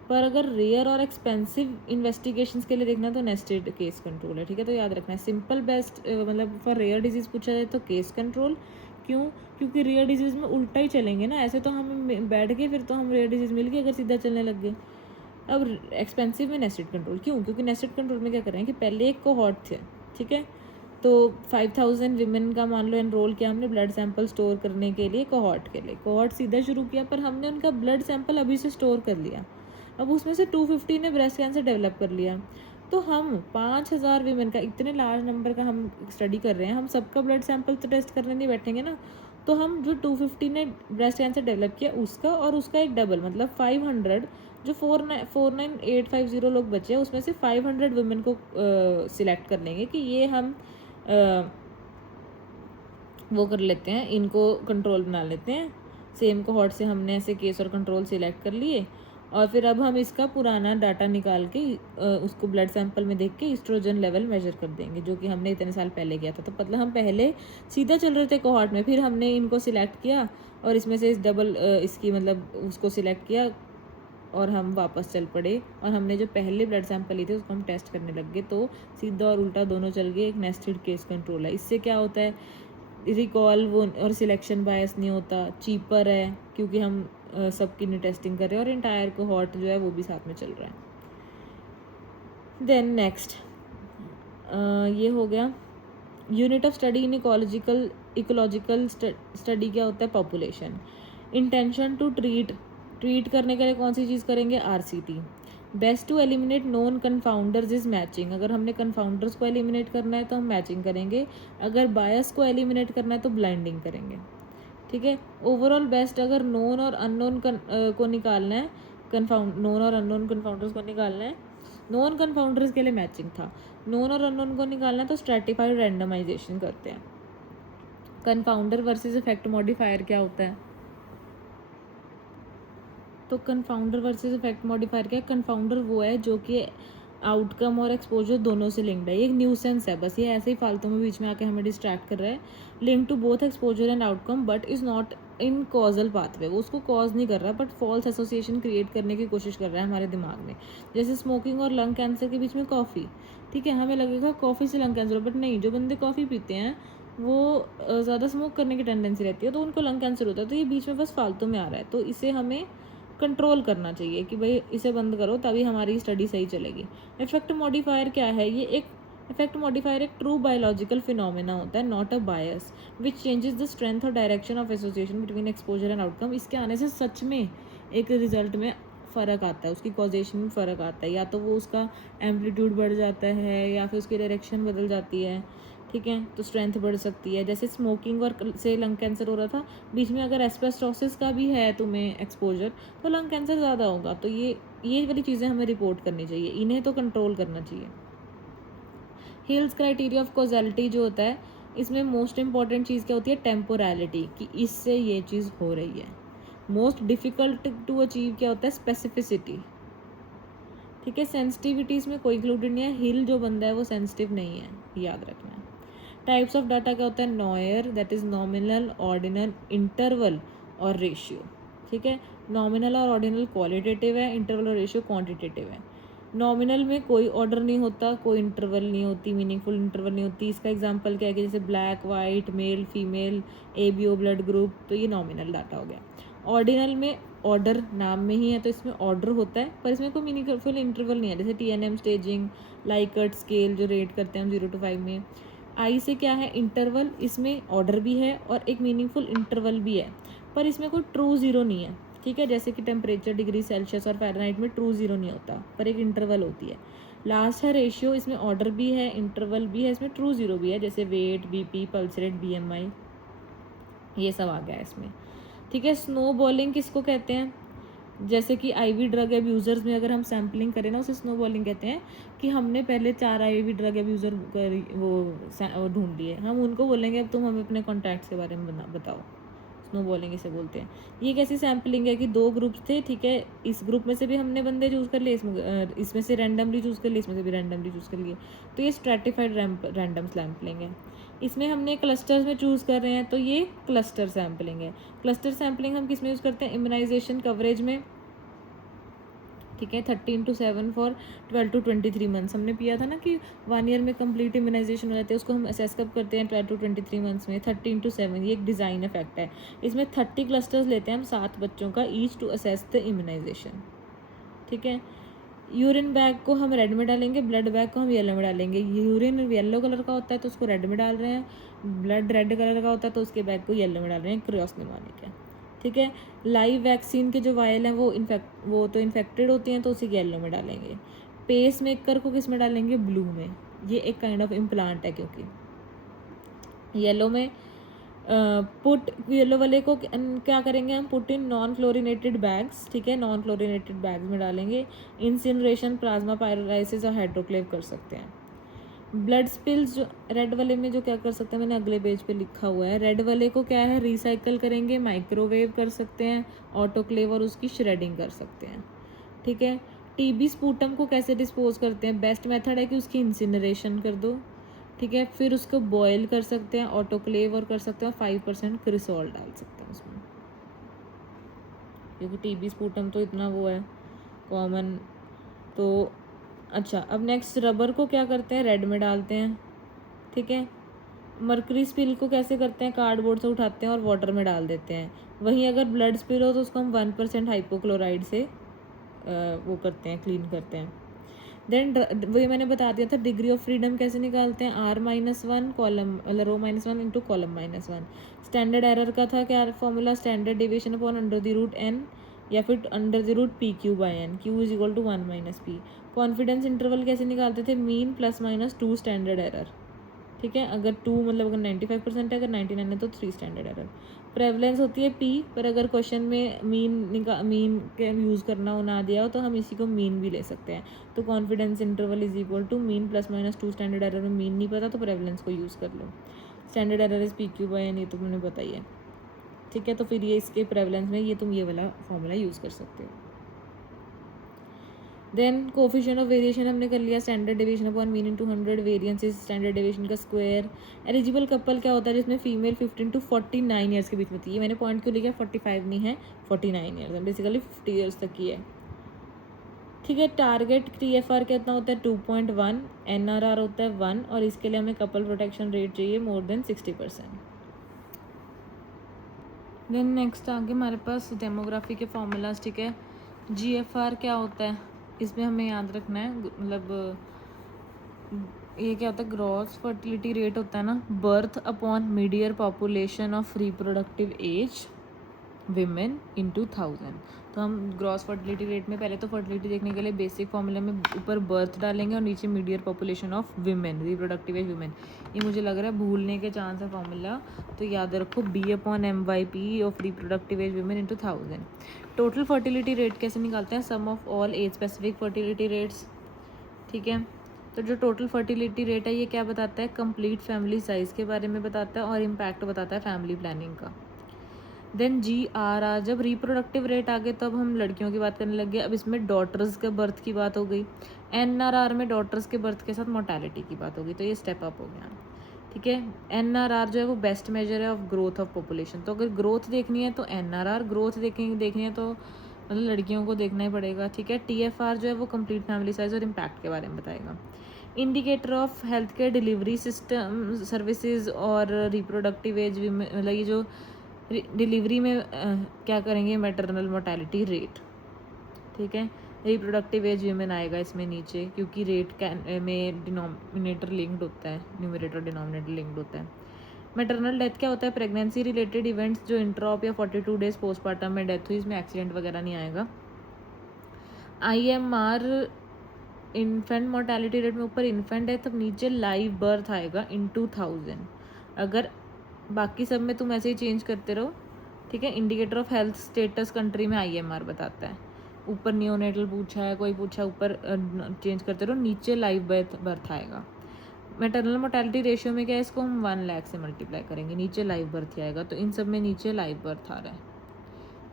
पर अगर रेयर और एक्सपेंसिव इन्वेस्टिगेशंस के लिए देखना तो नेस्टेड केस कंट्रोल है। ठीक है, तो याद रखना है सिंपल बेस्ट मतलब फॉर रेयर डिजीज पूछा जाए तो केस कंट्रोल। क्यों? क्योंकि रेयर डिजीज में उल्टा ही चलेंगे ना, ऐसे तो हम बैठ के फिर तो हम रेयर डिजीज मिल गए अगर सीधा चलने लग गए। अब एक्सपेंसिव में नेस्टेड कंट्रोल क्यों? क्योंकि नेस्टेड कंट्रोल में क्या कर रहे हैं कि पहले एक कोहॉर्ट थे, ठीक है, तो 5000 विमेन का मान लो एनरोल किया हमने ब्लड सैंपल स्टोर करने के लिए कोहॉर्ट के लिए, कोहॉर्ट सीधा शुरू किया पर हमने उनका ब्लड सैंपल अभी से स्टोर कर लिया। अब उसमें से 250 ने ब्रेस्ट कैंसर डेवलप कर लिया, तो हम 5000 विमेन का, इतने लार्ज नंबर का हम स्टडी कर रहे हैं, हम सबका ब्लड सैंपल तो टेस्ट करने नहीं बैठेंगे ना। तो हम जो 250 ने ब्रेस्ट कैंसर डेवलप किया उसका और उसका एक डबल मतलब 500, जो 49850 लोग बचे हैं उसमें से 500 वुमेन को सिलेक्ट कर लेंगे कि ये हम वो कर लेते हैं, इनको कंट्रोल बना लेते हैं। सेम कोहॉर्ट से हमने ऐसे केस और कंट्रोल सिलेक्ट कर लिए और फिर अब हम इसका पुराना डाटा निकाल के उसको ब्लड सैंपल में देख के ईस्ट्रोजन लेवल मेजर कर देंगे, जो कि हमने इतने साल पहले किया था। तो मतलब हम पहले सीधा चल रहे थे कोहॉर्ट में, फिर हमने इनको सिलेक्ट किया और इसमें से इस डबल इसकी मतलब उसको सिलेक्ट किया और हम वापस चल पड़े और हमने जो पहले ब्लड सैंपल लिए थे उसको हम टेस्ट करने लग गए। तो सीधा और उल्टा दोनों चल गए, एक नेस्टेड केस कंट्रोल है। इससे क्या होता है, रिकॉल वो और सिलेक्शन बायस नहीं होता, चीपर है क्योंकि हम सबकी नहीं टेस्टिंग कर रहे हैं और इंटायर कोहॉर्ट जो है वो भी साथ में चल रहा है। देन नेक्स्ट ये हो गया unit of study in ecological study क्या होता है, पॉपुलेशन। इंटेंशन टू ट्रीट करने के लिए कौन सी चीज़ करेंगे, RCT. Best to eliminate non confounders is matching. अगर हमने कन्फाउंडर्स को एलिमिनेट करना है तो हम मैचिंग करेंगे, अगर बायस को एलिमिनेट करना है तो ब्लाइंडिंग करेंगे। ठीक है, ओवरऑल बेस्ट अगर नॉन और अननोन को निकालना है, नॉन और अननोन कन्फाउंडर्स को निकालना है, नॉन कन्फाउंडर्स के लिए मैचिंग था, नॉन और अननोन को निकालना है तो स्ट्रैटिफाइड रैंडमाइजेशन करते हैं। कन्फाउंडर वर्सेस इफेक्ट मॉडिफायर क्या होता है, तो कन्फाउंडर वर्सेस इफेक्ट मॉडिफायर क्या है, कन्फाउंडर वो है जो कि आउटकम और एक्सपोजर दोनों से लिंक्ड है, ये एक न्यूसेंस है बस, ये ऐसे ही फालतू में बीच में आके हमें डिस्ट्रैक्ट कर रहा है। Link to both exposure and outcome but is not in causal pathway, वो उसको कॉज नहीं कर रहा बट फॉल्स एसोसिएशन क्रिएट करने की कोशिश कर रहा है हमारे दिमाग में। जैसे स्मोकिंग और लंग कैंसर के बीच में कॉफ़ी, ठीक है, हमें लगेगा कॉफ़ी से लंग कैंसर, बट नहीं, जो बंदे कॉफ़ी पीते हैं वो ज़्यादा स्मोक करने की टेंडेंसी रहती है तो उनको लंग कैंसर होता है। तो ये बीच में बस फालतू में आ रहा है, तो इसे हमें कंट्रोल करना चाहिए कि भाई इसे बंद करो तभी हमारी स्टडी सही चलेगी। इफेक्ट मॉडिफायर क्या है, ये एक इफेक्ट मॉडिफायर एक ट्रू बायोलॉजिकल फिनोमेना होता है, not a bias which changes the strength और direction of association between exposure and outcome. इसके आने से सच में एक रिजल्ट में फ़र्क आता है, उसकी कॉजेशन में फ़र्क आता है, या तो वो उसका एम्पलीट्यूड बढ़ जाता है या फिर उसकी डायरेक्शन बदल जाती है। ठीक है, तो स्ट्रेंथ बढ़ सकती है। जैसे स्मोकिंग और से लंग कैंसर हो रहा था, बीच में अगर एस्बेस्टोसिस का भी है तुम्हें एक्सपोजर तो लंग कैंसर ज़्यादा होगा। तो ये वाली चीज़ें हमें रिपोर्ट करनी चाहिए, इन्हें तो कंट्रोल करना चाहिए। हिल्स क्राइटेरिया ऑफ कॉजैलिटी जो होता है, इसमें मोस्ट इंपॉर्टेंट चीज़ क्या होती है, टेम्पोरैलिटी, कि इससे ये चीज़ हो रही है। मोस्ट डिफ़िकल्ट टू अचीव क्या होता है, स्पेसिफिसिटी। ठीक है, सेंसिटिविटी इसमें कोई इंक्लूडेड नहीं है, हिल जो बंदा है वो सेंसिटिव नहीं है, याद रखना है। टाइप्स ऑफ डाटा क्या होता है, noir that is nominal, ordinal, interval और रेशियो। ठीक है, नॉमिनल और ऑर्डिनल क्वालिटेटिव है, इंटरवल और रेशियो क्वांटिटेटिव है। नॉमिनल में कोई ऑर्डर नहीं होता, कोई इंटरवल नहीं होती, मीनिंगफुल इंटरवल नहीं होती। इसका एग्जांपल क्या है कि जैसे black white, male female, ABO blood group, तो ये नॉमिनल डाटा हो गया। ऑर्डिनल में ऑर्डर नाम में ही है तो इसमें ऑर्डर होता है पर इसमें कोई मीनिंगफुल इंटरवल नहीं है, जैसे TNM स्टेजिंग, लाइकर्ट स्केल जो रेट करते हैं हम 0 to 5 में। आई से क्या है, इंटरवल, इसमें ऑर्डर भी है और एक मीनिंगफुल इंटरवल भी है पर इसमें कोई ट्रू ज़ीरो नहीं है। ठीक है, जैसे कि टेम्परेचर डिग्री सेल्सियस और फ़ारेनहाइट में ट्रू ज़ीरो नहीं होता पर एक इंटरवल होती है। लास्ट है रेशियो, इसमें ऑर्डर भी है, इंटरवल भी है, इसमें ट्रू ज़ीरो भी है, जैसे weight, BP, pulse rate, BMI, ये सब आ गया है इसमें। ठीक है, स्नो बॉलिंग किसको कहते हैं? जैसे कि आईवी ड्रग एब्यूज़र्स में अगर हम सैम्पलिंग करें ना, उसे स्नो बॉलिंग कहते हैं कि हमने पहले 4 आईवी ड्रग एब्यूज़र वो ढूंढ लिए, हम उनको बोलेंगे अब तुम हमें अपने कॉन्टैक्ट्स के बारे में बताओ। स्नो बॉलिंग इसे बोलते हैं। ये कैसी सैम्पलिंग है कि 2 ग्रुप्स थे, ठीक है, इस ग्रुप में से भी हमने बंदे चूज़ कर लिए, इसमें से रैंडमली चूज़ कर लिए, इसमें से भी रैंडमली चूज़ कर लिए, तो ये स्ट्रैटिफाइड रैंडम सैम्पलिंग है। इसमें हमने क्लस्टर्स में चूज़ कर रहे हैं, तो ये क्लस्टर सैम्पलिंग है। क्लस्टर सैम्पलिंग हम किस में यूज़ करते हैं? इम्यूनाइजेशन कवरेज में, ठीक है, 13 to 7 फॉर 12 to 23 मंथ्स। हमने पिया था ना कि 1 ईयर में कंप्लीट इम्यूनाइजेशन हो जाती है, उसको हम असेस कब करते हैं? 12 to 23 मंथ्स में, 13 to 7। ये एक डिज़ाइन इफेक्ट है। इसमें 30 क्लस्टर्स लेते हैं हम 7 बच्चों का, each to assess the immunization. ठीक है, यूरिन बैग को हम रेड में डालेंगे, ब्लड बैग को हम येलो में डालेंगे। यूरिन येलो कलर का होता है तो उसको रेड में डाल रहे हैं, ब्लड रेड कलर का होता है तो उसके बैग को येलो में डाल रहे हैं, क्रॉस निमोनिक है। ठीक है, लाइव वैक्सीन के जो वायल हैं वो तो इन्फेक्टेड होती हैं तो उसे येलो में डालेंगे। पेस मेकर को किस में डालेंगे? ब्लू में। ये एक काइंड ऑफ इम्प्लांट है, क्योंकि येलो में पुट येलो वाले को क्या करेंगे हम? Put in non fluorinated bags. ठीक है, नॉन फ्लोरिनेटेड बैग्स में डालेंगे। इंसिनरेशन, प्लाज्मा पायरोलाइसिस और हाइड्रोक्लेव कर सकते हैं। ब्लड स्पिल्स जो रेड वाले में जो क्या कर सकते हैं, मैंने अगले पेज पे लिखा हुआ है, रेड वाले को क्या है? रिसाइकल करेंगे, माइक्रोवेव कर सकते हैं, ऑटोक्लेव और उसकी श्रेडिंग कर सकते हैं। ठीक है, टीबी स्पूटम को कैसे डिस्पोज करते हैं? बेस्ट मेथड है कि उसकी इंसिनरेशन कर दो। ठीक है, फिर उसको बॉयल कर सकते हैं, ऑटोक्लेव और कर सकते हैं, 5% क्रिसोल डाल सकते हैं उसमें, क्योंकि टीबी स्पूटम तो इतना वो है कॉमन। तो अच्छा, अब नेक्स्ट रबर को क्या करते हैं? रेड में डालते हैं। ठीक है, मर्करी स्पिल को कैसे करते हैं? कार्डबोर्ड से उठाते हैं और वाटर में डाल देते हैं। वहीं अगर ब्लड स्पिल हो तो उसको हम 1% हाइपोक्लोराइड से वो करते हैं, क्लीन करते हैं। देन वही मैंने बता दिया था, डिग्री ऑफ फ्रीडम कैसे निकालते हैं? R-1 कॉलम मतलब ρ-1 इंटू कॉलम-1। स्टैंडर्ड एरर का था क्या formula? Standard deviation upon under the root n या फिर under the root PQ/n, Q is equal to 1 - p। Confidence interval कैसे निकालते थे? Mean +-2 standard error. ठीक है, अगर 2 मतलब अगर 95% है, अगर 99 है तो 3 स्टैंडर्ड एरर। प्रेवलेंस होती है P, पर अगर क्वेश्चन में मीन के यूज़ करना हो ना दिया हो तो हम इसी को मीन भी ले सकते हैं। तो confidence interval is equal to mean +-2 standard error में मीन नहीं पता तो प्रेवलेंस को यूज़ कर लो। स्टैंडर्ड एरर इज PQ/n, ये तो मैंने बताई है। ठीक है, तो फिर ये इसके प्रेवलेंस में ये तुम ये वाला फॉर्मूला यूज़ कर सकते हो। देन कोफिशिएंट ऑफ वेरिएशन हमने कर लिया, standard deviation upon mean into 100, variance is standard deviation का स्क्वायर। एलिजिबल कपल क्या होता है? जिसमें फीमेल 15 to 49 ईयर्स के बीच में थी। ये मैंने पॉइंट क्यों लिखा? 45 नहीं है, 49 ईयर्स है, बेसिकली 50 ईयर्स तक की है। ठीक है, टारगेट TFR कितना होता है? 2.1, NRR होता है 1, और इसके लिए हमें कपल प्रोटेक्शन रेट चाहिए मोर देन 60%। देन नेक्स्ट आगे हमारे पास डेमोग्राफी के फॉर्मूलाज। ठीक है, GFR क्या होता है? इसमें हमें याद रखना है, मतलब ये क्या होता है? ग्रॉस फर्टिलिटी रेट होता है ना, birth upon midyear population of reproductive age women into 1000। तो हम ग्रॉस फर्टिलिटी रेट में पहले तो फर्टिलिटी देखने के लिए बेसिक फॉर्मूला में ऊपर बर्थ डालेंगे और नीचे midyear population of women, reproductive age women. ये मुझे लग रहा है भूलने के चांस है फॉर्मूला, तो याद रखो B/MYP of reproductive age women into 1000। Total fertility rate कैसे निकालते हैं? Sum of all age specific fertility rates. ठीक है, तो जो टोटल फर्टिलिटी रेट है ये क्या बताता है? कंप्लीट फैमिली साइज़ के बारे में बताता है और इम्पैक्ट बताता है फैमिली प्लानिंग का। देन GRR, जब रिप्रोडक्टिव रेट आ गए तब हम लड़कियों की बात करने लग गए, अब इसमें डॉटर्स के बर्थ की बात हो गई। NRR में डॉटर्स के बर्थ के साथ मोर्टेलिटी की बात होगी, तो ये स्टेप अप हो गया। ठीक है, NRR जो है वो बेस्ट मेजर है ऑफ ग्रोथ ऑफ पॉपुलेशन। तो अगर ग्रोथ देखनी है तो NRR, ग्रोथ देखनी है तो मतलब लड़कियों को देखना ही पड़ेगा। ठीक है, TFR जो है वो कंप्लीट फैमिली साइज और इम्पैक्ट के बारे में बताएगा। Indicator of health care delivery system services और रिप्रोडक्टिव एज, मतलब ये जो डिलीवरी में क्या करेंगे? Maternal mortality rate. ठीक है, रिप्रोडक्टिव एज वीमेन आएगा इसमें नीचे, क्योंकि रेट में डिनोमिनेटर लिंक्ड होता है, न्यूमरेटर डिनोमिनेटर लिंक्ड होता है। मैटरनल डेथ क्या होता है? प्रेगनेंसी रिलेटेड इवेंट्स जो इंट्रॉप या 42 डेज पोस्टमार्टम में डेथ हुई, इसमें एक्सीडेंट वगैरह नहीं आएगा। IMR इन्फेंट मोर्टेलिटी रेट में ऊपर इन्फेंट है, तब नीचे लाइव बर्थ आएगा इनटू 1000। अगर बाकी सब में तुम ऐसे ही चेंज करते रहो, ठीक है। Indicator of health status country में IMR बताता है, ऊपर नियोनेटल पूछा है, कोई पूछा, ऊपर चेंज करते रहो, नीचे लाइव बर्थ आएगा। मैटरनल मोर्टेलिटी रेशियो में क्या है, इसको हम 1 लाख से मल्टीप्लाई करेंगे, नीचे लाइव बर्थ ही आएगा। तो इन सब में नीचे लाइव बर्थ आ रहा है,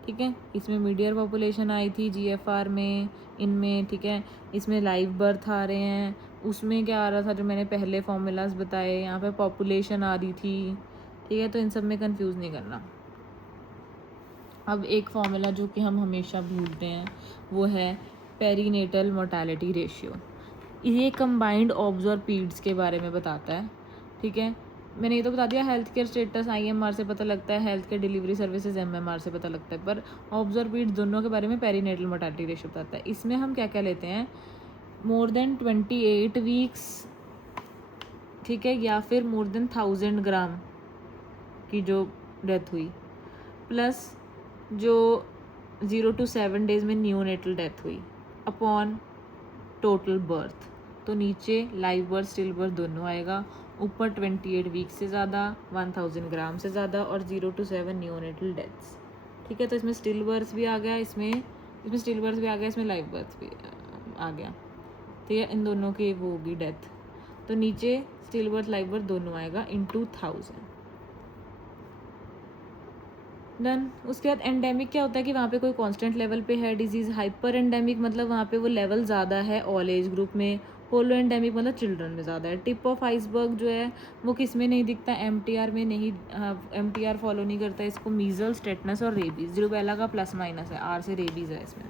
ठीक है। इसमें मीडियर पॉपुलेशन आई थी GFR में, इनमें, ठीक है। इसमें लाइव बर्थ आ रहे हैं, उसमें क्या आ रहा था जो मैंने पहले फॉर्मूलाज बताए, यहाँ पे पॉपुलेशन आ रही थी, ठीक है। तो इन सब में कंफ्यूज नहीं करना। अब एक फॉर्मूला जो कि हम हमेशा भूलते हैं वो है पेरीनेटल मोर्टेलिटी रेशियो। ये कंबाइंड ऑब्स और पीड्स के बारे में बताता है, ठीक है। मैंने ये तो बता दिया हेल्थ केयर स्टेटस IMR से पता लगता है, health care delivery services MMR से पता लगता है, पर ऑब्स और पीड्स दोनों के बारे में पेरीनेटल मोर्टेलिटी रेशियो बताता है। इसमें हम क्या क्या लेते हैं, मोर देन 28 वीक्स, ठीक है, या फिर मोर देन 1000 ग्राम की जो डेथ हुई, प्लस जो 0 to 7 डेज में न्यूनेटल डेथ हुई अपॉन टोटल बर्थ। तो नीचे लाइव बर्थ स्टिल बर्थ दोनों आएगा, ऊपर 28 वीक से ज़्यादा, 1000 ग्राम से ज़्यादा, और 0 to 7 न्यूनेटल डेथ्स, ठीक है। तो इसमें स्टिल बर्थ भी आ गया, इसमें स्टिल बर्थ भी आ गया, इसमें लाइव बर्थ भी आ गया, ठीक है। इन दोनों की वो होगी डेथ, तो नीचे स्टिल बर्थ लाइव बर्थ दोनों आएगा इनटू 1000। डन। उसके बाद एंडेमिक क्या होता है कि वहाँ पे कोई कांस्टेंट लेवल पे है डिजीज़। हाइपर एंडेमिक मतलब वहाँ पे वो लेवल ज़्यादा है ऑल एज ग्रुप में। होलो एंडेमिक मतलब चिल्ड्रन में ज़्यादा है। टिप ऑफ आइसबर्ग जो है वो किस में नहीं दिखता, MTR में नहीं, MTR फॉलो नहीं करता इसको। मीजल्स, टेटनस और रेबीज़। रूबेला का प्लस माइनस है, R से रेबीज़ है इसमें,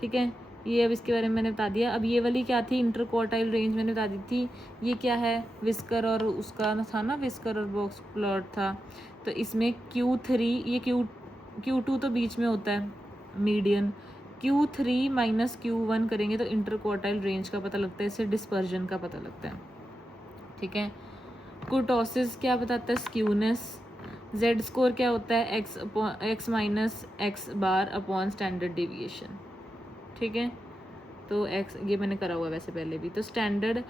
ठीक है। ये अब इसके बारे में मैंने बता दिया। अब ये वाली क्या थी, इंटरक्वार्टाइल रेंज मैंने बता दी थी। ये क्या है, विस्कर और उसका था ना, विस्कर और बॉक्स प्लॉट था। तो इसमें Q3, ये Q2 तो बीच में होता है मीडियन, Q3 माइनस Q1 करेंगे तो इंटरक्वार्टाइल रेंज का पता लगता है, इससे डिस्पर्जन का पता लगता है, ठीक है। कुर्टोसिस क्या बताता है, स्क्यूनेस। जेड स्कोर क्या होता है, x minus x bar upon standard deviation, ठीक है। तो एक्स ये मैंने करा हुआ है वैसे पहले भी। तो स्टैंडर्ड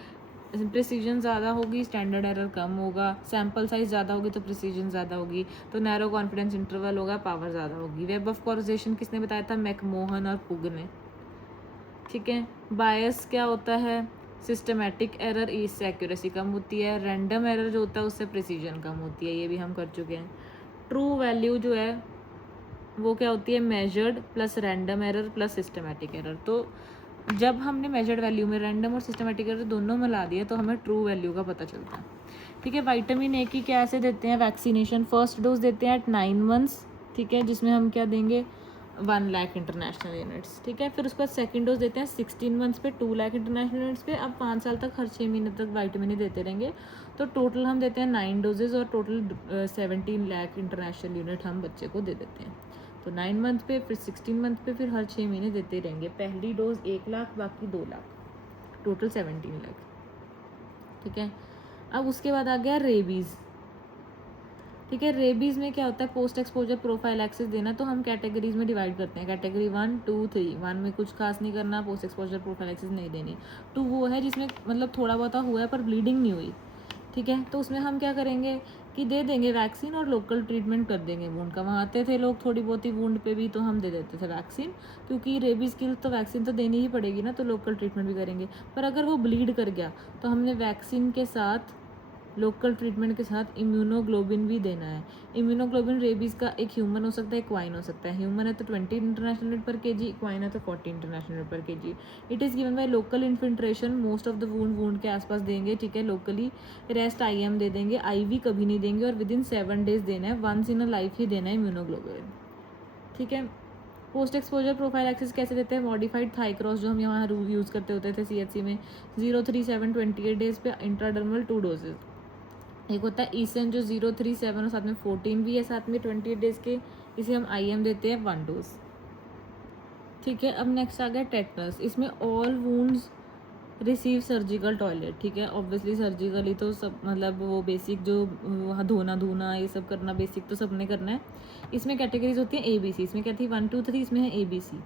प्रिसीजन ज़्यादा होगी, स्टैंडर्ड एरर कम होगा। सैम्पल साइज ज़्यादा होगी तो प्रिसीजन ज़्यादा होगी। तो नैरो कॉन्फिडेंस इंटरवल होगा, पावर ज़्यादा होगी। वेब ऑफ कॉर्जेशन किसने बताया था, मैकमोहन और पुग ने, ठीक है। बायस क्या होता है, सिस्टमेटिक एरर, इससे एक्यूरेसी कम होती है। रैंडम एरर जो होता है उससे प्रिसीजन कम होती है, ये भी हम कर चुके हैं। ट्रू वैल्यू जो है वो क्या होती है, measured plus random error plus systematic error. तो जब हमने मेजर्ड वैल्यू में रैंडम और सिस्टमेटिक एरर दोनों मिला दिए तो हमें ट्रू वैल्यू का पता चलता है, ठीक है। विटामिन ए की क्या ऐसे देते हैं, वैक्सीनेशन फर्स्ट डोज देते हैं एट 9 months, ठीक है, जिसमें हम क्या देंगे 1 लाख इंटरनेशनल यूनिट्स, ठीक है। फिर उसके बाद सेकेंड डोज देते हैं 16 months पे 2 लाख इंटरनेशनल यूनिट्स पे। अब 5 साल तक हर 6 महीने तक विटामिन ए देते रहेंगे। तो टोटल हम देते हैं 9 डोजेज और टोटल 17 लाख इंटरनेशनल यूनिट हम बच्चे को दे देते हैं। तो 9 मंथ पे, फिर 16 मंथ पे, फिर हर 6 महीने देते रहेंगे। पहली डोज 1 लाख, बाकी 2 लाख, टोटल 17 लाख, ठीक है। अब उसके बाद आ गया रेबीज़, ठीक है। रेबीज़ में क्या होता है, पोस्ट एक्सपोजर प्रोफाइलैक्सिस देना। तो हम कैटेगरीज में डिवाइड करते हैं, कैटेगरी 1, 2, 3। 1 में कुछ खास नहीं करना, पोस्ट एक्सपोजर प्रोफाइलैक्सिस नहीं देनी। 2 वो है जिसमें मतलब थोड़ा बहुत हुआ है पर ब्लीडिंग नहीं हुई, ठीक है। तो उसमें हम क्या करेंगे कि दे देंगे वैक्सीन और लोकल ट्रीटमेंट कर देंगे वुंड का। वहाँ आते थे लोग थोड़ी बहुत ही वुंड पे भी, तो हम दे देते थे वैक्सीन, क्योंकि रेबीज़ की तो वैक्सीन तो देनी ही पड़ेगी ना, तो लोकल ट्रीटमेंट भी करेंगे। पर अगर वो ब्लीड कर गया तो हमने वैक्सीन के साथ, लोकल ट्रीटमेंट के साथ इम्यूनोग्लोबिन भी देना है। इम्यूनोग्लोबिन रेबीज़ का एक ह्यूमन हो सकता है, इक्वाइन हो सकता है। ह्यूमन है तो 20 इंटरनेशनल यूनिट पर केजी, इक्वाइन है तो 40 इंटरनेशनल यूनिट पर KG. It is given by local infiltration, most of the wound के आसपास देंगे, ठीक है, लोकली। रेस्ट IM दे देंगे, IV कभी नहीं देंगे, और विद इन 7 days देना है, वंस इन अ लाइफ ही देना है इम्यूनोग्लोबिन, ठीक है। पोस्ट एक्सपोजर प्रोफाइलैक्सिस कैसे देते हैं, मॉडिफाइड थाई क्रॉस जो हम यहाँ यूज़ करते होते थे CHC में, 037 28 days पे इंट्राडर्मल 2 डोजेज। एक होता है ईसन जो 037 और साथ में 14 भी है, साथ में 28 डेज के, इसे हम IM देते हैं 1 डोज, ठीक है। अब नेक्स्ट आ गया टेटनस। इसमें all wounds receive surgical toilet, ठीक है। ऑब्वियसली सर्जिकली तो सब, मतलब वो बेसिक जो वहाँ धोना ये सब करना बेसिक तो सबने करना है। इसमें कैटेगरीज होती है ABC, इसमें क्या थी 1 2 3, इसमें है ABC,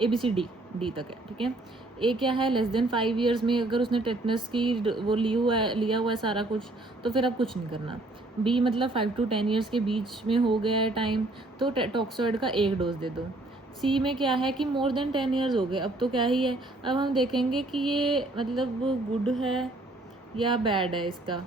ABCD, D तक है, ठीक है। ए क्या है, लेस देन 5 ईयर्स में अगर उसने टेटनस की वो लिया हुआ है सारा कुछ, तो फिर अब कुछ नहीं करना। बी मतलब 5 to 10 ईयर्स के बीच में हो गया है टाइम, तो टॉक्सोइड का एक डोज दे दो। सी में क्या है कि मोर देन 10 ईयर्स हो गए, अब तो क्या ही है, अब हम देखेंगे कि ये मतलब गुड है या बैड है इसका,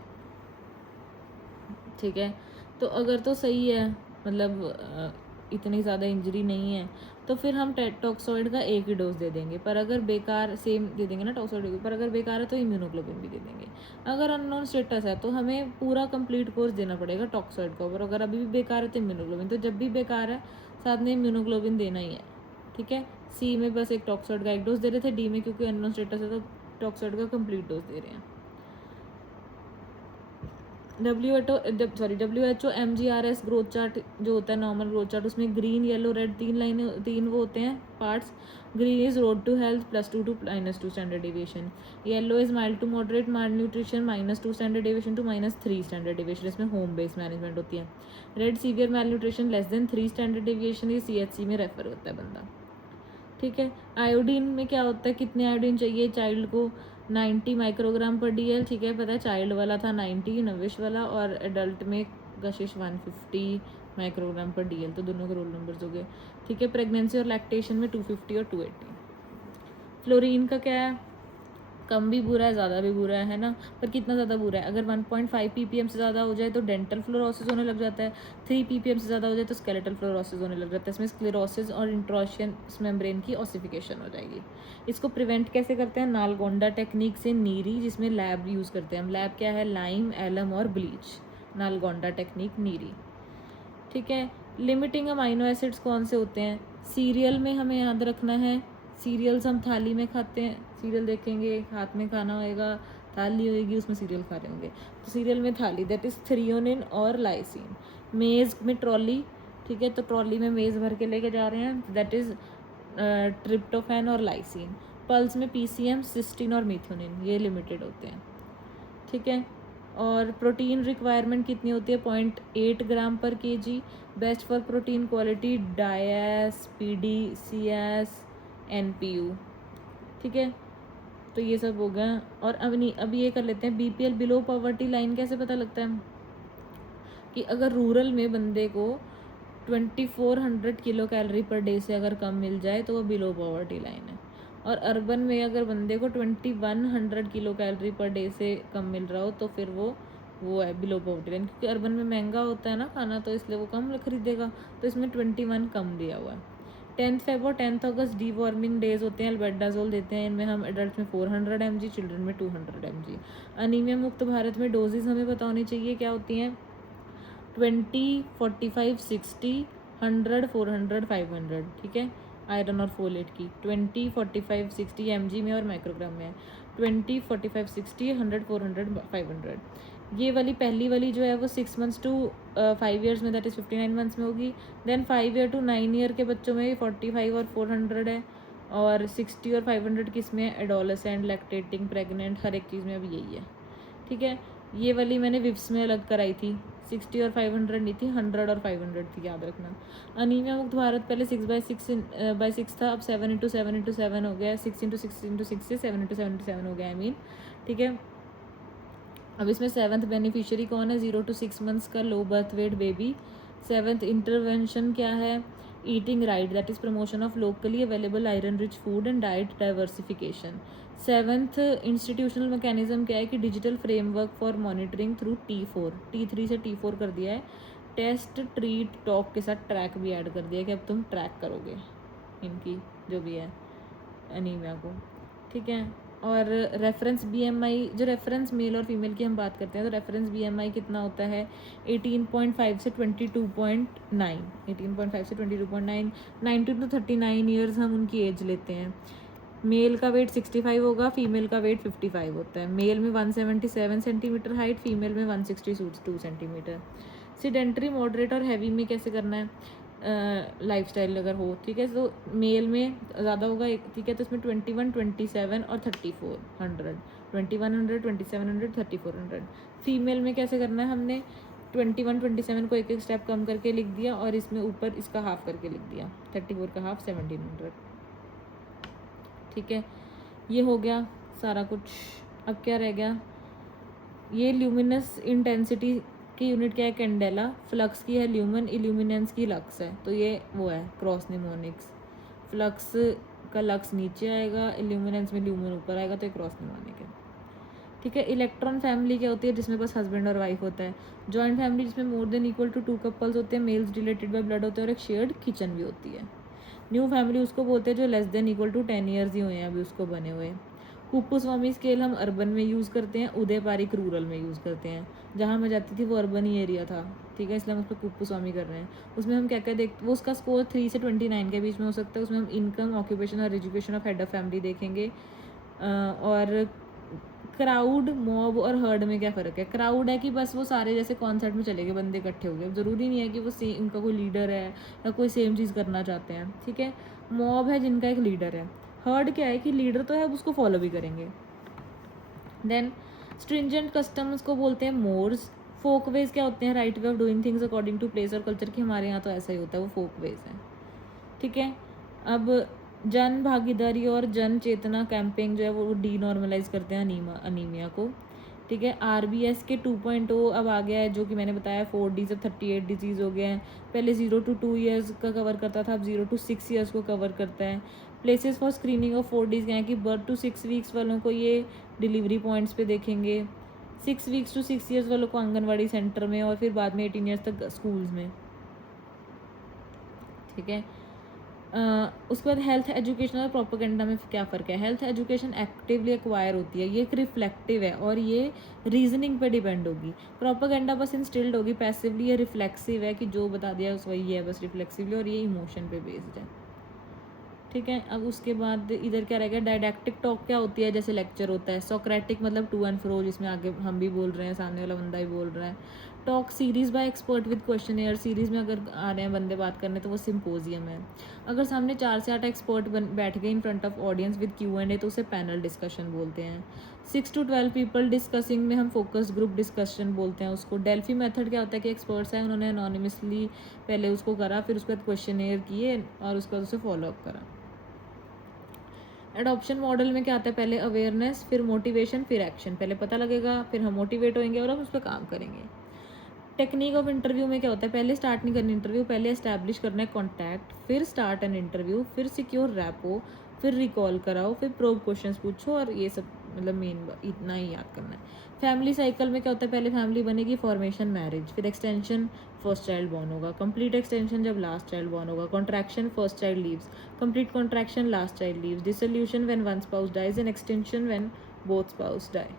ठीक है। तो अगर तो सही है, मतलब इतनी ज़्यादा इंजरी नहीं है, तो फिर हम टॉक्सोइड का एक ही डोज दे देंगे। पर अगर बेकार, सेम दे देंगे ना टॉक्सोइड, पर अगर बेकार है तो इम्यूनोग्लोबिन भी दे देंगे। अगर अननोन स्टेटस है तो हमें पूरा कंप्लीट कोर्स देना पड़ेगा टॉक्सोइड का, और अगर अभी भी बेकार है तो इम्यूनोग्लोबिन। तो जब भी बेकार है साथ में इम्यूनोग्लोबिन देना ही है, ठीक है। सी में बस एक टॉक्सोइड का एक डोज दे रहे थे, डी में क्योंकि अननोन स्टेटस है तो टॉक्सोइड का कंप्लीट डोज दे रहे हैं। WHO MGRS ग्रोथ चार्ट जो होता है, नॉर्मल ग्रोथ चार्ट, उसमें ग्रीन येलो रेड तीन वो होते हैं parts. Green is road to health +2 to -2 standard deviation. Yellow is mild to moderate malnutrition -2 standard deviation to -3 standard deviation, इसमें home based management होती है। Red severe malnutrition <3 standard deviation, ये CHC में refer होता है बंदा, ठीक है। आयोडीन में क्या होता है, कितने आयोडीन चाहिए चाइल्ड को, 90 माइक्रोग्राम पर DL, ठीक है। पता है चाइल्ड वाला था 90 नविश वाला, और एडल्ट में कशिश 150 माइक्रोग्राम पर DL, तो दोनों के रोल नंबर्स हो गए, ठीक है। प्रेगनेंसी और लैक्टेशन में 250 और 280। फ्लोरीन का क्या है, कम भी बुरा है, ज़्यादा भी बुरा है ना, पर कितना ज़्यादा बुरा है, अगर 1.5 ppm से ज़्यादा हो जाए तो डेंटल फ्लोरोसिस होने लग जाता है, 3 ppm से ज़्यादा हो जाए तो स्केलेटल फ्लोरोसिस होने लग जाता है। इसमें स्क्लेरोसिस और इंट्रोशियस मेम्ब्रेन की ऑसिफिकेशन हो जाएगी। इसको प्रिवेंट कैसे करते हैं, नालगोंडा टेक्निक से नीरी, जिसमें लैब यूज़ करते हैं हम। लैब क्या है, लाइम, एलम और ब्लीच, नालगोंडा टेक्निक नीरी, ठीक है। लिमिटिंग अमाइनो एसिड्स कौन से होते हैं, सीरियल में हमें याद रखना है, सीरियल्स हम थाली में खाते हैं, सीरियल देखेंगे हाथ में खाना होएगा, थाली होएगी उसमें सीरियल खा रहे होंगे, तो सीरियल में थाली, दैट इज़ थ्रियोनिन और लाइसिन। मेज़ में ट्रॉली, ठीक है, तो ट्रॉली में मेज़ भर के लेके जा रहे हैं, दैट इज़ ट्रिप्टोफैन और लाइसिन। पल्स में PCM, सिस्टीन और मिथ्योनिन, ये लिमिटेड होते हैं, ठीक है। और प्रोटीन रिक्वायरमेंट कितनी होती है, 0.8 ग्राम पर kg। Best for protein quality DIAAS, PD, CS, NPU, ठीक है। तो ये सब हो गया। और अब ये कर लेते हैं, BPL बिलो पॉवर्टी लाइन कैसे पता लगता है, कि अगर रूरल में बंदे को 2400 किलो कैलोरी पर डे से अगर कम मिल जाए तो वो बिलो पॉवर्टी लाइन है, और अर्बन में अगर बंदे को 2100 किलो कैलोरी पर डे से कम मिल रहा हो तो फिर वो है बिलो पॉवर्टी लाइन, क्योंकि अर्बन में महंगा होता है ना खाना, तो इसलिए वो कम खरीदेगा, तो इसमें 21 कम दिया हुआ है। 10 Feb और 10 अगस्त डी वार्मिंग डेज होते हैं, अल्बेंडाजोल देते हैं, इनमें हम एडल्ट में 400 mg, चिल्ड्रन में 200 mg। अनीमिया मुक्त भारत में डोजेज हमें पता होनी चाहिए क्या होती हैं, 20, 45, 60, 100, 400, 500, ठीक है। आयरन और फोलेट की 20, 45, 60 mg में और माइक्रोग्राम में है, 20, 45, 60, 100, 400, 500। ये वाली पहली वाली जो है वो 6 मंथ्स टू 5 ईयर्स में, दैट इज़ 59 मंथ्स में होगी। देन 5 ईयर टू 9 ईयर के बच्चों में 45 और 400 है, और 60 और 500 किस में, एडोलेसेंट, लैक्टेटिंग, प्रेग्नेंट, हर एक चीज़ में अब यही है, ठीक है। ये वाली मैंने विप्स में अलग कराई थी, 60 और 500 नहीं थी, 100 और 500 थी, याद रखना। अनीमिया मुक्त भारत पहले 6/6 था, अब 7x7x7 हो गया, 6x6x6 से 7x7x7 हो गया, आई मीन, ठीक है। अब इसमें 7th बेनिफिशियरी कौन है, 0 to 6 मंथ्स का low birth weight baby. 7th intervention क्या है, eating right, that is promotion of locally available iron rich food and diet diversification. 7th institutional mechanism क्या है, कि digital framework for monitoring through T4, T3 से T4 कर दिया है, test treat talk के साथ ट्रैक भी ऐड कर दिया है, कि अब तुम ट्रैक करोगे इनकी जो भी है अनीमिया को, ठीक है। और रेफरेंस BMI, जो रेफरेंस मेल और फीमेल की हम बात करते हैं, तो रेफरेंस BMI कितना होता है, 18.5 से 22.9, 18.5 से 22.9, 19 to 39 ईयर्स हम उनकी एज लेते हैं। मेल का वेट 65 होगा, फीमेल का वेट 55 होता है। मेल में 177 सेंटीमीटर हाइट, फीमेल में 162 सेंटीमीटर। सीडेंटरी, मॉडरेट और हैवी में कैसे करना है, लाइफस्टाइल अगर हो, ठीक है, तो मेल में ज़्यादा होगा, ठीक है, तो इसमें 21, 27 और 3400, 2100, 2700, 3400। फीमेल में कैसे करना है, हमने 21, 27 को एक एक स्टेप कम करके लिख दिया, और इसमें ऊपर इसका हाफ करके लिख दिया, 34 का हाफ 1700, ठीक है। ये हो गया सारा कुछ। अब क्या रह गया, ये ल्यूमिनस इंटेंसिटी की यूनिट क्या है, कैंडेला। फ्लक्स की है ल्यूमन, इल्यूमिनेंस की लक्स है, तो ये वो है क्रॉस निमोनिक्स। फ्लक्स का लक्स नीचे आएगा, इल्यूमिनेंस में ल्यूमन ऊपर आएगा, तो ये क्रॉस निमोनिक है। ठीक है। इलेक्ट्रॉन फैमिली क्या होती है, जिसमें बस हस्बैंड और वाइफ होता है। जॉइंट फैमिली जिसमें more than equal to 2 couples होते हैं, मेल्स रिलेटेड बाय ब्लड होते हैं, और एक शेयर्ड किचन भी होती है। न्यू फैमिली उसको बोलते हैं जो less than equal to 10 years ही हुए हैं अभी उसको बने हुए। कुप्पुस्वामी स्केल हम अर्बन में यूज़ करते हैं, उदयपारिक रूरल में यूज़ करते हैं। जहाँ मैं जाती थी वो अर्बन ही एरिया था, ठीक है, इसलिए हम उस पर कुप्पुस्वामी कर रहे हैं। उसमें हम क्या क्या देखते, वो उसका स्कोर 3 से 29 के बीच में हो सकता है। उसमें हम इनकम, ऑक्यूपेशन और education of head of family देखेंगे। और क्राउड, मॉब और हर्ड में क्या फ़र्क है। क्राउड है कि बस वो सारे जैसे कॉन्सर्ट में चले गए, बंदे इकट्ठे हो गए, ज़रूरी नहीं है कि वो सेम, उनका कोई लीडर है या कोई सेम चीज़ करना चाहते हैं, ठीक है। मॉब है जिनका एक लीडर है। हर्ड क्या है कि लीडर तो है, अब उसको फॉलो भी करेंगे। देन स्ट्रिंजेंट कस्टम्स को बोलते हैं मोर्स। फोक वेज क्या होते हैं, right way of doing things according to place और कल्चर की, हमारे यहाँ तो ऐसा ही होता है, वो फोक वेज है, ठीक है। अब जन भागीदारी और जन चेतना कैंपेनिंग जो है वो डीनॉर्मलाइज करते हैं अनीमिया को, ठीक है। RBS के 2.0 अब आ गया है, जो कि मैंने बताया 4D से 38 डिजीज़ हो गए हैं। पहले 0 to 2 ईयर्स का कवर करता था, अब 0 to 6 ईयर्स को कवर करता है। Places for screening of 4Ds क्या है कि बर्थ टू 6 वीक्स वालों को ये डिलीवरी पॉइंट्स पे देखेंगे, 6 वीक्स टू 6 ईयर्स वालों को आंगनवाड़ी सेंटर में, और फिर बाद में 18 ईयर्स तक स्कूल्स में, ठीक है। उसके बाद हेल्थ एजुकेशन और प्रोपेगेंडा में क्या फ़र्क है। हेल्थ एजुकेशन एक्टिवली एक्वायर होती है, ये एक रिफ्लेक्टिव है और ये रीजनिंग पे डिपेंड होगी। प्रोपेगेंडा बस इंस्टिल्ड होगी पैसिवली, ये रिफ्लेक्सिव है कि जो बता दिया उस वही है बस रिफ्लेक्सिवली, और ये इमोशन पे बेस्ड है, ठीक है। अब उसके बाद इधर क्या रहेगा, डायडैक्टिक टॉक क्या होती है, जैसे लेक्चर होता है। सोक्रेटिक मतलब टू एंड फ्रो, जिसमें आगे हम भी बोल रहे हैं, सामने वाला बंदा भी बोल रहा है। Talk series by expert with question, series में अगर आ रहे हैं बंदे बात करने तो वो सिंपोजियम है। अगर सामने 4 से 8 एक्सपर्ट बैठ गए in front of audience with Q&A तो उसे पैनल डिस्कशन बोलते हैं। 6 to 12 पीपल डिस्कसिंग में हम फोकस ग्रुप डिस्कशन बोलते हैं उसको। डेल्फी मेथड क्या होता है कि एक्सपर्ट्स हैं, उन्होंने अनोनिमसली पहले उसको करा, फिर उसके बाद क्वेश्चन किए और उसके बाद उसे फॉलोअप करा। एडॉप्शन मॉडल में क्या आता है, पहले अवेयरनेस, फिर मोटिवेशन, फिर एक्शन। पहले पता लगेगा, फिर हम मोटिवेट होंगे और हम उस पर काम करेंगे। टेक्निक ऑफ इंटरव्यू में क्या होता है, पहले स्टार्ट नहीं करनी इंटरव्यू, पहले एस्टैब्लिश करना है कॉन्टैक्ट, फिर स्टार्ट एन इंटरव्यू, फिर सिक्योर रैपो, फिर रिकॉल कराओ, फिर प्रोब क्वेश्चंस पूछो, और ये सब मतलब मेन इतना ही याद करना है। फैमिली साइकिल में क्या होता है, पहले फैमिली बनेगी, फॉर्मेशन मैरिज, फिर एक्सटेंशन फर्स्ट चाइल्ड बॉर्न होगा, कंप्लीट एक्सटेंशन जब लास्ट चाइल्ड बॉर्न होगा, contraction first child leaves, complete contraction last child leaves, dissolution when one spouse dies and extension when both spouse die.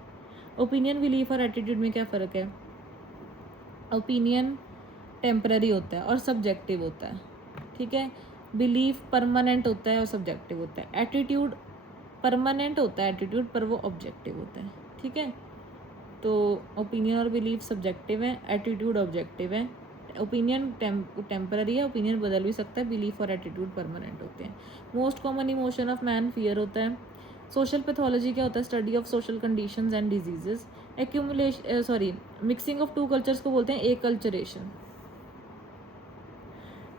Opinion, belief और attitude में क्या फ़र्क है। Opinion temporary होता है और सब्जेक्टिव होता है, ठीक है। बिलीफ परमानेंट होता है और सब्जेक्टिव होता है। एटीट्यूड परमानेंट होता है एटीट्यूड, पर वो ऑब्जेक्टिव होता है, ठीक है। तो ओपिनियन और बिलीफ सब्जेक्टिव है, एटीट्यूड ऑब्जेक्टिव है। ओपिनियन टेम्पररी है, ओपिनियन बदल भी सकता है, बिलीफ और एटीट्यूड परमानेंट होते हैं। Most common emotion of man fear होता है। सोशल पैथोलॉजी क्या होता है, study of social conditions and diseases. Mixing of two cultures को बोलते हैं एकल्चरेशन,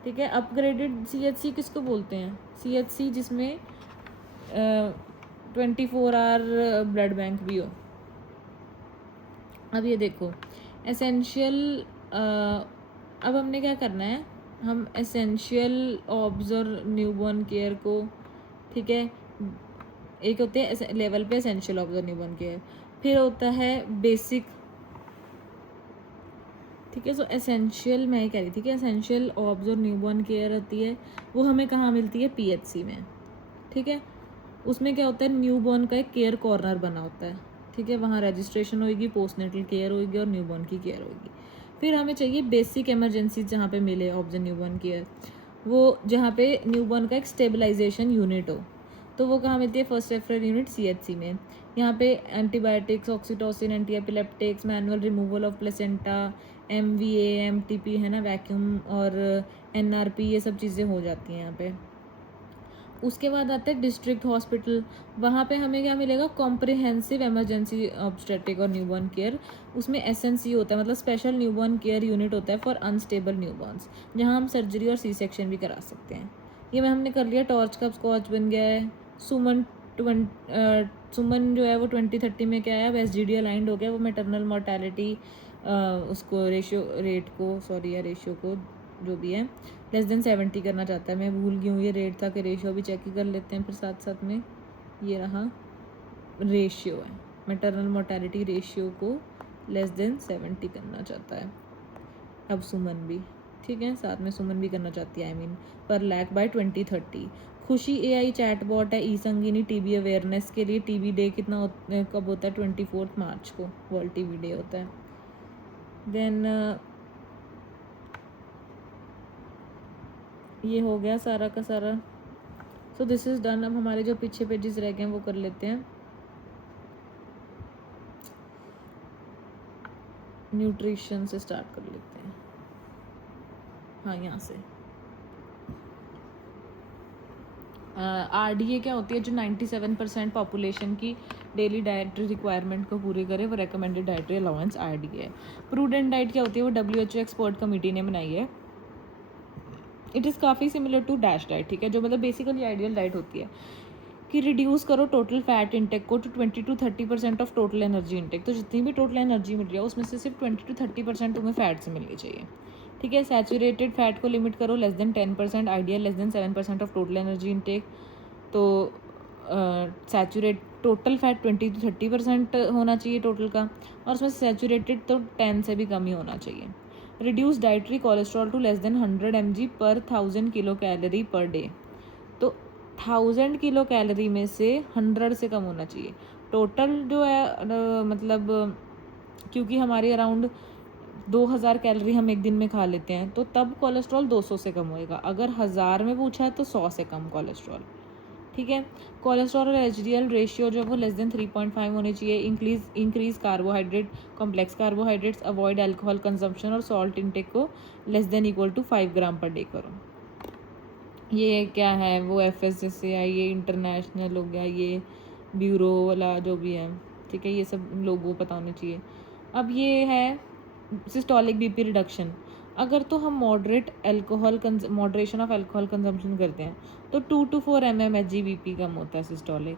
ठीक है। अपग्रेडेड CHC किसको बोलते हैं, CHC जिसमें 24 आवर ब्लड बैंक भी हो। अब ये देखो एसेंशियल, अब हमने क्या करना है, हम एसेंशियल ऑब्स और न्यूबॉर्न केयर को, ठीक है, एक होते हैं लेवल पे एसेंशियल ऑब्स और न्यूबॉर्न केयर, फिर होता है बेसिक, ठीक है। सो एसेंशियल मैं ही कह रही थी कि एसेंशियल ऑब्स और न्यूबॉर्न केयर होती है, वो हमें कहाँ मिलती है, PHC में, ठीक है। उसमें क्या होता है, न्यूबॉर्न का एक केयर कॉर्नर बना होता है, ठीक है, वहाँ रजिस्ट्रेशन होगी, पोस्टनेटल केयर होगी और न्यूबॉर्न की केयर होगी। फिर हमें चाहिए बेसिक इमरजेंसी जहाँ पे मिले ऑब्स एंड न्यूबॉर्न केयर, वो जहाँ पे न्यूबॉर्न का एक स्टेबलाइजेशन यूनिट हो, तो वो कहाँ मिलती है, फर्स्ट रेफरल यूनिट CHC में। यहाँ पे antibiotics, oxytocin, anti epileptics, manual removal of placenta, MVA, MTP है ना, वैक्यूम, और NRP, ये सब चीज़ें हो जाती हैं यहाँ पे। उसके बाद आते हैं डिस्ट्रिक्ट हॉस्पिटल, वहाँ पे हमें क्या मिलेगा, कॉम्प्रिहेंसिव इमरजेंसी ऑब्स्टेट्रिक और न्यूबॉर्न केयर। उसमें SNC होता है, मतलब स्पेशल न्यूबॉर्न केयर यूनिट होता है फॉर अनस्टेबल न्यूबॉर्न्स, जहाँ हम सर्जरी और C-सेक्शन भी करा सकते हैं। ये मैं हमने कर लिया, टॉर्च का स्कॉच बन गया है। सुमन सुमन जो है वो 2030 में क्या है, अब SGD अलाइंड हो गया, वो मैटरनल मोर्टेलिटी उसको रेशियो को जो भी है <70 करना चाहता है। मैं भूल गई हूँ ये रेट था कि रेशियो भी चेक ही कर लेते हैं फिर साथ साथ में। ये रहा रेशियो है, मैटरनल मोर्टेलिटी रेशियो को <70 करना चाहता है अब सुमन भी, ठीक है, साथ में सुमन भी करना चाहती है, पर लाख बाय 2030। खुशी AI चैटबॉट है ई संगीनी TB अवेयरनेस के लिए। TB डे कब होता है? 24 मार्च को वर्ल्ड TB डे होता है। देन ये हो गया सारा का सारा। So this is done. अब हमारे जो पीछे पेजेस रह गए हैं वो कर लेते हैं। न्यूट्रिशन से स्टार्ट कर लेते हैं। हाँ, यहाँ से RDA क्या होती है? जो 97% पॉपुलेशन की डेली डाइटरी रिक्वायरमेंट को पूरी करे, वो रेकमेंडेड डाइटरी अलाउंस RDA है। प्रूडेंट डाइट क्या होती है? वो WHO एक्सपर्ट कमेटी ने बनाई है। इट इज़ काफ़ी सिमिलर टू डैश डाइट, ठीक है, जो मतलब बेसिकली आइडियल डाइट होती है कि रिड्यूस करो टोटल फैट इंटेक को to 20 to 30% of total energy intake. तो जितनी भी टोटल एनर्जी मिल रही है उसमें से सिर्फ 20 to 30% तुम्हें फैट से मिलनी चाहिए, ठीक है। सैचुरेटेड फैट को लिमिट करो <10%, ideal <7% of total energy intake. तो टोटल फैट 20 to 30% होना चाहिए टोटल का, और उसमें सैचुरेटेड तो 10 से भी कम ही होना चाहिए। Reduce dietary cholesterol to <100 mg पर 1000 किलो कैलोरी पर डे। तो 1000 किलो कैलोरी में से 100 से कम होना चाहिए टोटल जो है, मतलब क्योंकि हमारी अराउंड 2000 कैलोरी हम एक दिन में खा लेते हैं, तो तब कोलेस्ट्रॉल 200 से कम होएगा। अगर 1000 में पूछा है तो 100 से कम कोलेस्ट्रॉल, ठीक है। कोलेस्ट्रॉल और HDL रेशियो जो है वो <3.5 होनी चाहिए। Increase carbohydrate, complex carbohydrates, avoid alcohol consumption और सॉल्ट इंटेक को <= 5 ग्राम पर डे करो। ये क्या है? वो FSSAI, ये इंटरनेशनल हो गया, ये ब्यूरो वाला जो भी है, ठीक है, ये सब लोगों को पता होना चाहिए। अब ये है सिस्टोलिक BP रिडक्शन। अगर तो हम मॉडरेशन ऑफ अल्कोहल कंजम्पशन करते हैं तो 2 to 4 mmHg BP कम होता है सिस्टोलिक।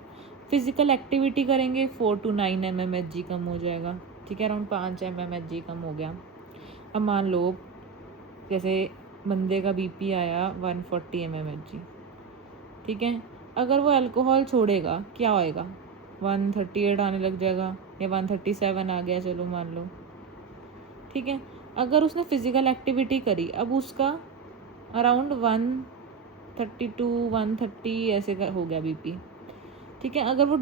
फिजिकल एक्टिविटी करेंगे 4 to 9 mmHg कम हो जाएगा, ठीक है, अराउंड 5 mmHg कम हो गया। अब मान लो जैसे बंदे का BP आया 140 mmHg, ठीक है, अगर वो अल्कोहल छोड़ेगा क्या होएगा? 138 आने लग जाएगा, या 137 आ गया, चलो मान लो, ठीक है। अगर उसने फिजिकल एक्टिविटी करी, अब उसका अराउंड 132 130 ऐसे का हो गया BP, ठीक है। अगर वो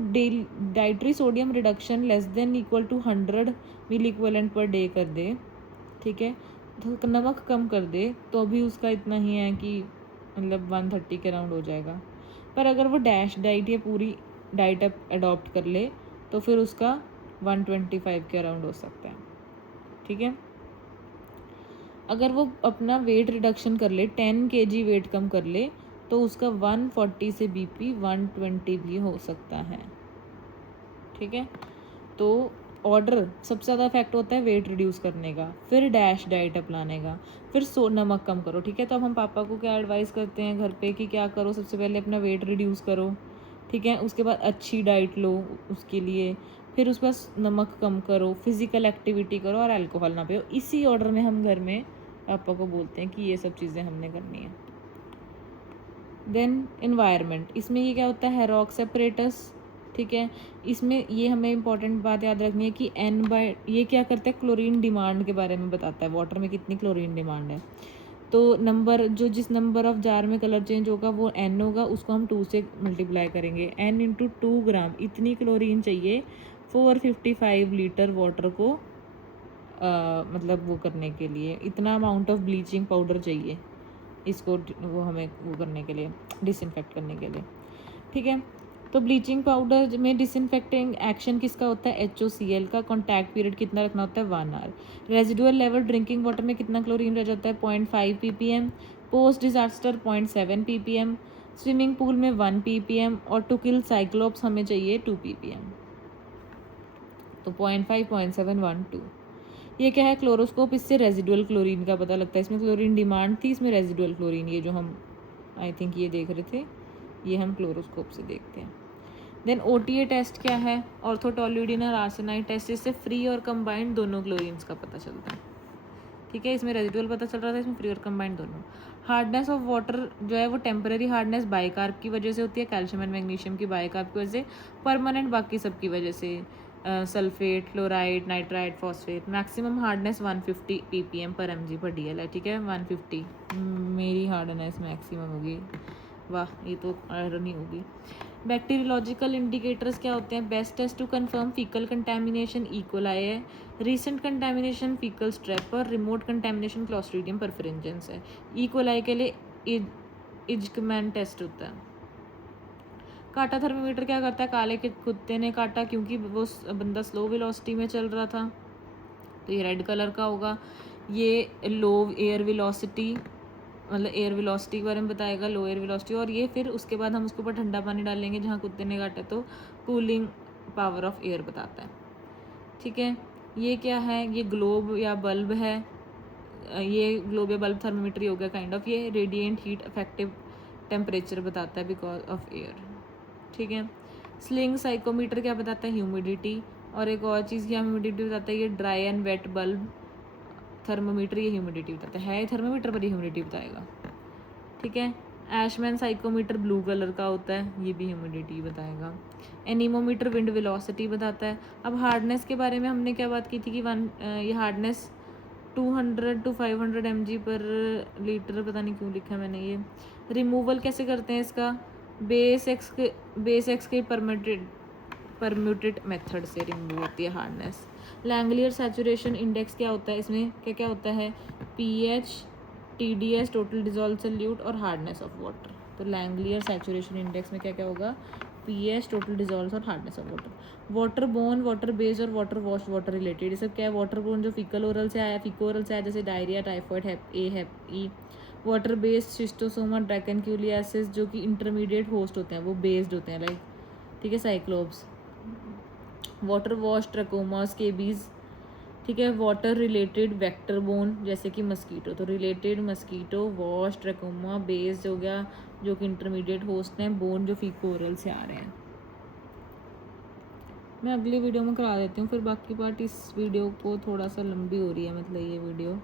डाइटरी सोडियम रिडक्शन <= 100 मिली इक्विवेलेंट पर डे कर दे, ठीक है, तो नमक कम कर दे, तो भी उसका इतना ही है कि मतलब 130 के अराउंड हो जाएगा। पर अगर वो डैश डाइट या पूरी डाइट अडॉप्ट कर ले तो फिर उसका 125 के अराउंड हो सकता है, ठीक है। अगर वो अपना वेट रिडक्शन कर ले, 10 kg वेट कम कर ले, तो उसका 140 से BP 120 भी हो सकता है, ठीक है। तो ऑर्डर सबसे ज़्यादा इफेक्ट होता है वेट रिड्यूस करने का, फिर डैश डाइट अपनाने का, फिर नमक कम करो, ठीक है। तो अब हम पापा को क्या एडवाइस करते हैं घर पे कि क्या करो? सबसे पहले अपना वेट रिड्यूस करो, ठीक है, उसके बाद अच्छी डाइट लो उसके लिए, फिर उसके बाद नमक कम करो, फिजिकल एक्टिविटी करो और अल्कोहल ना पियो। इसी ऑर्डर में हम घर में पापा को बोलते हैं कि ये सब चीज़ें हमने करनी है। देन इन्वायरमेंट, इसमें ये क्या होता है? हेरॉक्स सेपरेटस, ठीक है। इसमें ये हमें इंपॉर्टेंट बात याद रखनी है कि ये क्या करता है? क्लोरीन डिमांड के बारे में बताता है, वाटर में कितनी क्लोरीन डिमांड है। तो जिस नंबर ऑफ जार में कलर चेंज होगा वो N होगा, उसको हम 2 से मल्टीप्लाई करेंगे। N × 2 ग्राम इतनी क्लोरीन चाहिए 455 लीटर वाटर को मतलब वो करने के लिए, इतना अमाउंट ऑफ ब्लीचिंग पाउडर चाहिए इसको वो हमें वो करने के लिए, डिसइंफेक्ट करने के लिए, ठीक है। तो ब्लीचिंग पाउडर में डिसइंफेक्टिंग एक्शन किसका होता है? HOCl का। कॉन्टैक्ट पीरियड कितना रखना होता है? 1 hour. Residual level drinking water में कितना क्लोरीन रह जाता है? 0.5 ppm। Post disaster 0.7 ppm। Swimming pool में 1 ppm, और टू किल साइक्लोप्स हमें चाहिए 2 ppm। तो 0.5 0.7 1 2। ये क्या है? क्लोरोस्कोप, इससे रेजिडुअल क्लोरीन का पता लगता है। इसमें क्लोरीन डिमांड थी, इसमें रेजिडुअल क्लोरीन, ये जो हम आई थिंक ये देख रहे थे, ये हम क्लोरोस्कोप से देखते हैं। देन OTA टेस्ट क्या है, ऑर्थोटोल्यूडिन और आर्सेनाइड टेस्ट, इससे फ्री और कंबाइंड दोनों क्लोरीन्स का पता चलता है, ठीक है। इसमें रेजिडुअल पता चल रहा था, इसमें फ्री और कंबाइंड दोनों। हार्डनेस ऑफ वाटर जो है वो टेम्पररी हार्डनेस बाइकार्ब की वजह से होती है, कैल्शियम एंड मैग्नीशियम की बाइकार्ब की वजह से, परमानेंट बाकी सब की वजह से, sulphate, chloride, nitride, phosphate. Maximum hardness 150 ppm पर mg/dl है, ठीक है। 150 मेरी हार्डनेस मैक्सिमम होगी, वाह ये तो आयरन ही होगी। बैक्टीरियोलॉजिकल इंडिकेटर्स क्या होते हैं, best test to confirm fecal contamination E coli है, रीसेंट कंटेमिनेशन फीकल स्ट्रेप और रिमोट कंटेमिनेशन क्लॉस्ट्रीडियम परफरेंजेंस है। इकोलाई के लिए इजकमैन टेस्ट होता है। काटा थर्मोमीटर क्या करता है, काले के कुत्ते ने काटा क्योंकि वो बंदा स्लो वेलोसिटी में चल रहा था, तो ये रेड कलर का होगा। ये लो एयर वेलोसिटी, मतलब एयर वेलोसिटी के बारे में बताएगा, लो एयर वेलोसिटी, और ये फिर उसके बाद हम उसके ऊपर ठंडा पानी डालेंगे जहाँ कुत्ते ने काटा, तो कूलिंग पावर ऑफ एयर बताता है, ठीक है। ये क्या है, ये ग्लोब या बल्ब है, ये ग्लोब या बल्ब थर्मोमीटर ही हो गया काइंड ऑफ। ये रेडिएंट हीट इफेक्टिव टेम्परेचर बताता है बिकॉज ऑफ एयर, ठीक है। स्लिंग साइकोमीटर क्या बताता है, ह्यूमिडिटी, और एक और चीज़ क्या ह्यूमिडिटी बताता है, ये dry and wet bulb thermometer ये ह्यूमिडिटी बताता है थर्मोमीटर पर ही ह्यूमिडिटी बताएगा, ठीक है। एशमैन साइकोमीटर ब्लू कलर का होता है, ये भी ह्यूमिडिटी बताएगा। एनीमोमीटर विंड वेलोसिटी बताता है। अब हार्डनेस के बारे में हमने क्या बात की थी कि ये हार्डनेस 200 to 500 mg/लीटर, पता नहीं क्यों लिखा है मैंने ये। रिमूवल कैसे करते हैं इसका, बेस एक्स के परम्यूटेड मेथड से रिमूव होती है हार्डनेस। लैंगलियर सैचुरेशन इंडेक्स क्या होता है, इसमें क्या क्या होता है, pH, TDS total dissolve solute और हार्डनेस ऑफ वाटर। तो लैंगलियर सैचुरेशन इंडेक्स में क्या क्या होगा, pH, टोटल डिजॉल्व और hardness of water. Water bone, water based और वाटर वॉश वाटर रिलेटेड, ये सब क्या है, वाटर बोन जो फीकल ओरल से आया, फीको ओरल से आया, जैसे डायरिया, टाइफॉइड, हेप ई। वाटर बेस्ड शिस्टोसोमा, ड्रैकनक्यूलियासिस जो कि इंटरमीडिएट होस्ट होते हैं, वो बेस्ड होते हैं लाइक, ठीक है, cyclops. Water wash, trachoma, scabies, ठीक है। वाटर रिलेटेड वेक्टर बोन जैसे कि मस्कीटो, तो related mosquito, wash, trachoma, based हो गया जो कि इंटरमीडिएट होस्ट हैं, बोन जो फीको ओरल से आ रहे हैं। मैं अगली वीडियो में करा देती हूँ फिर बाकी पार्ट, इस वीडियो को थोड़ा सा लंबी हो रही है मतलब ये वीडियो।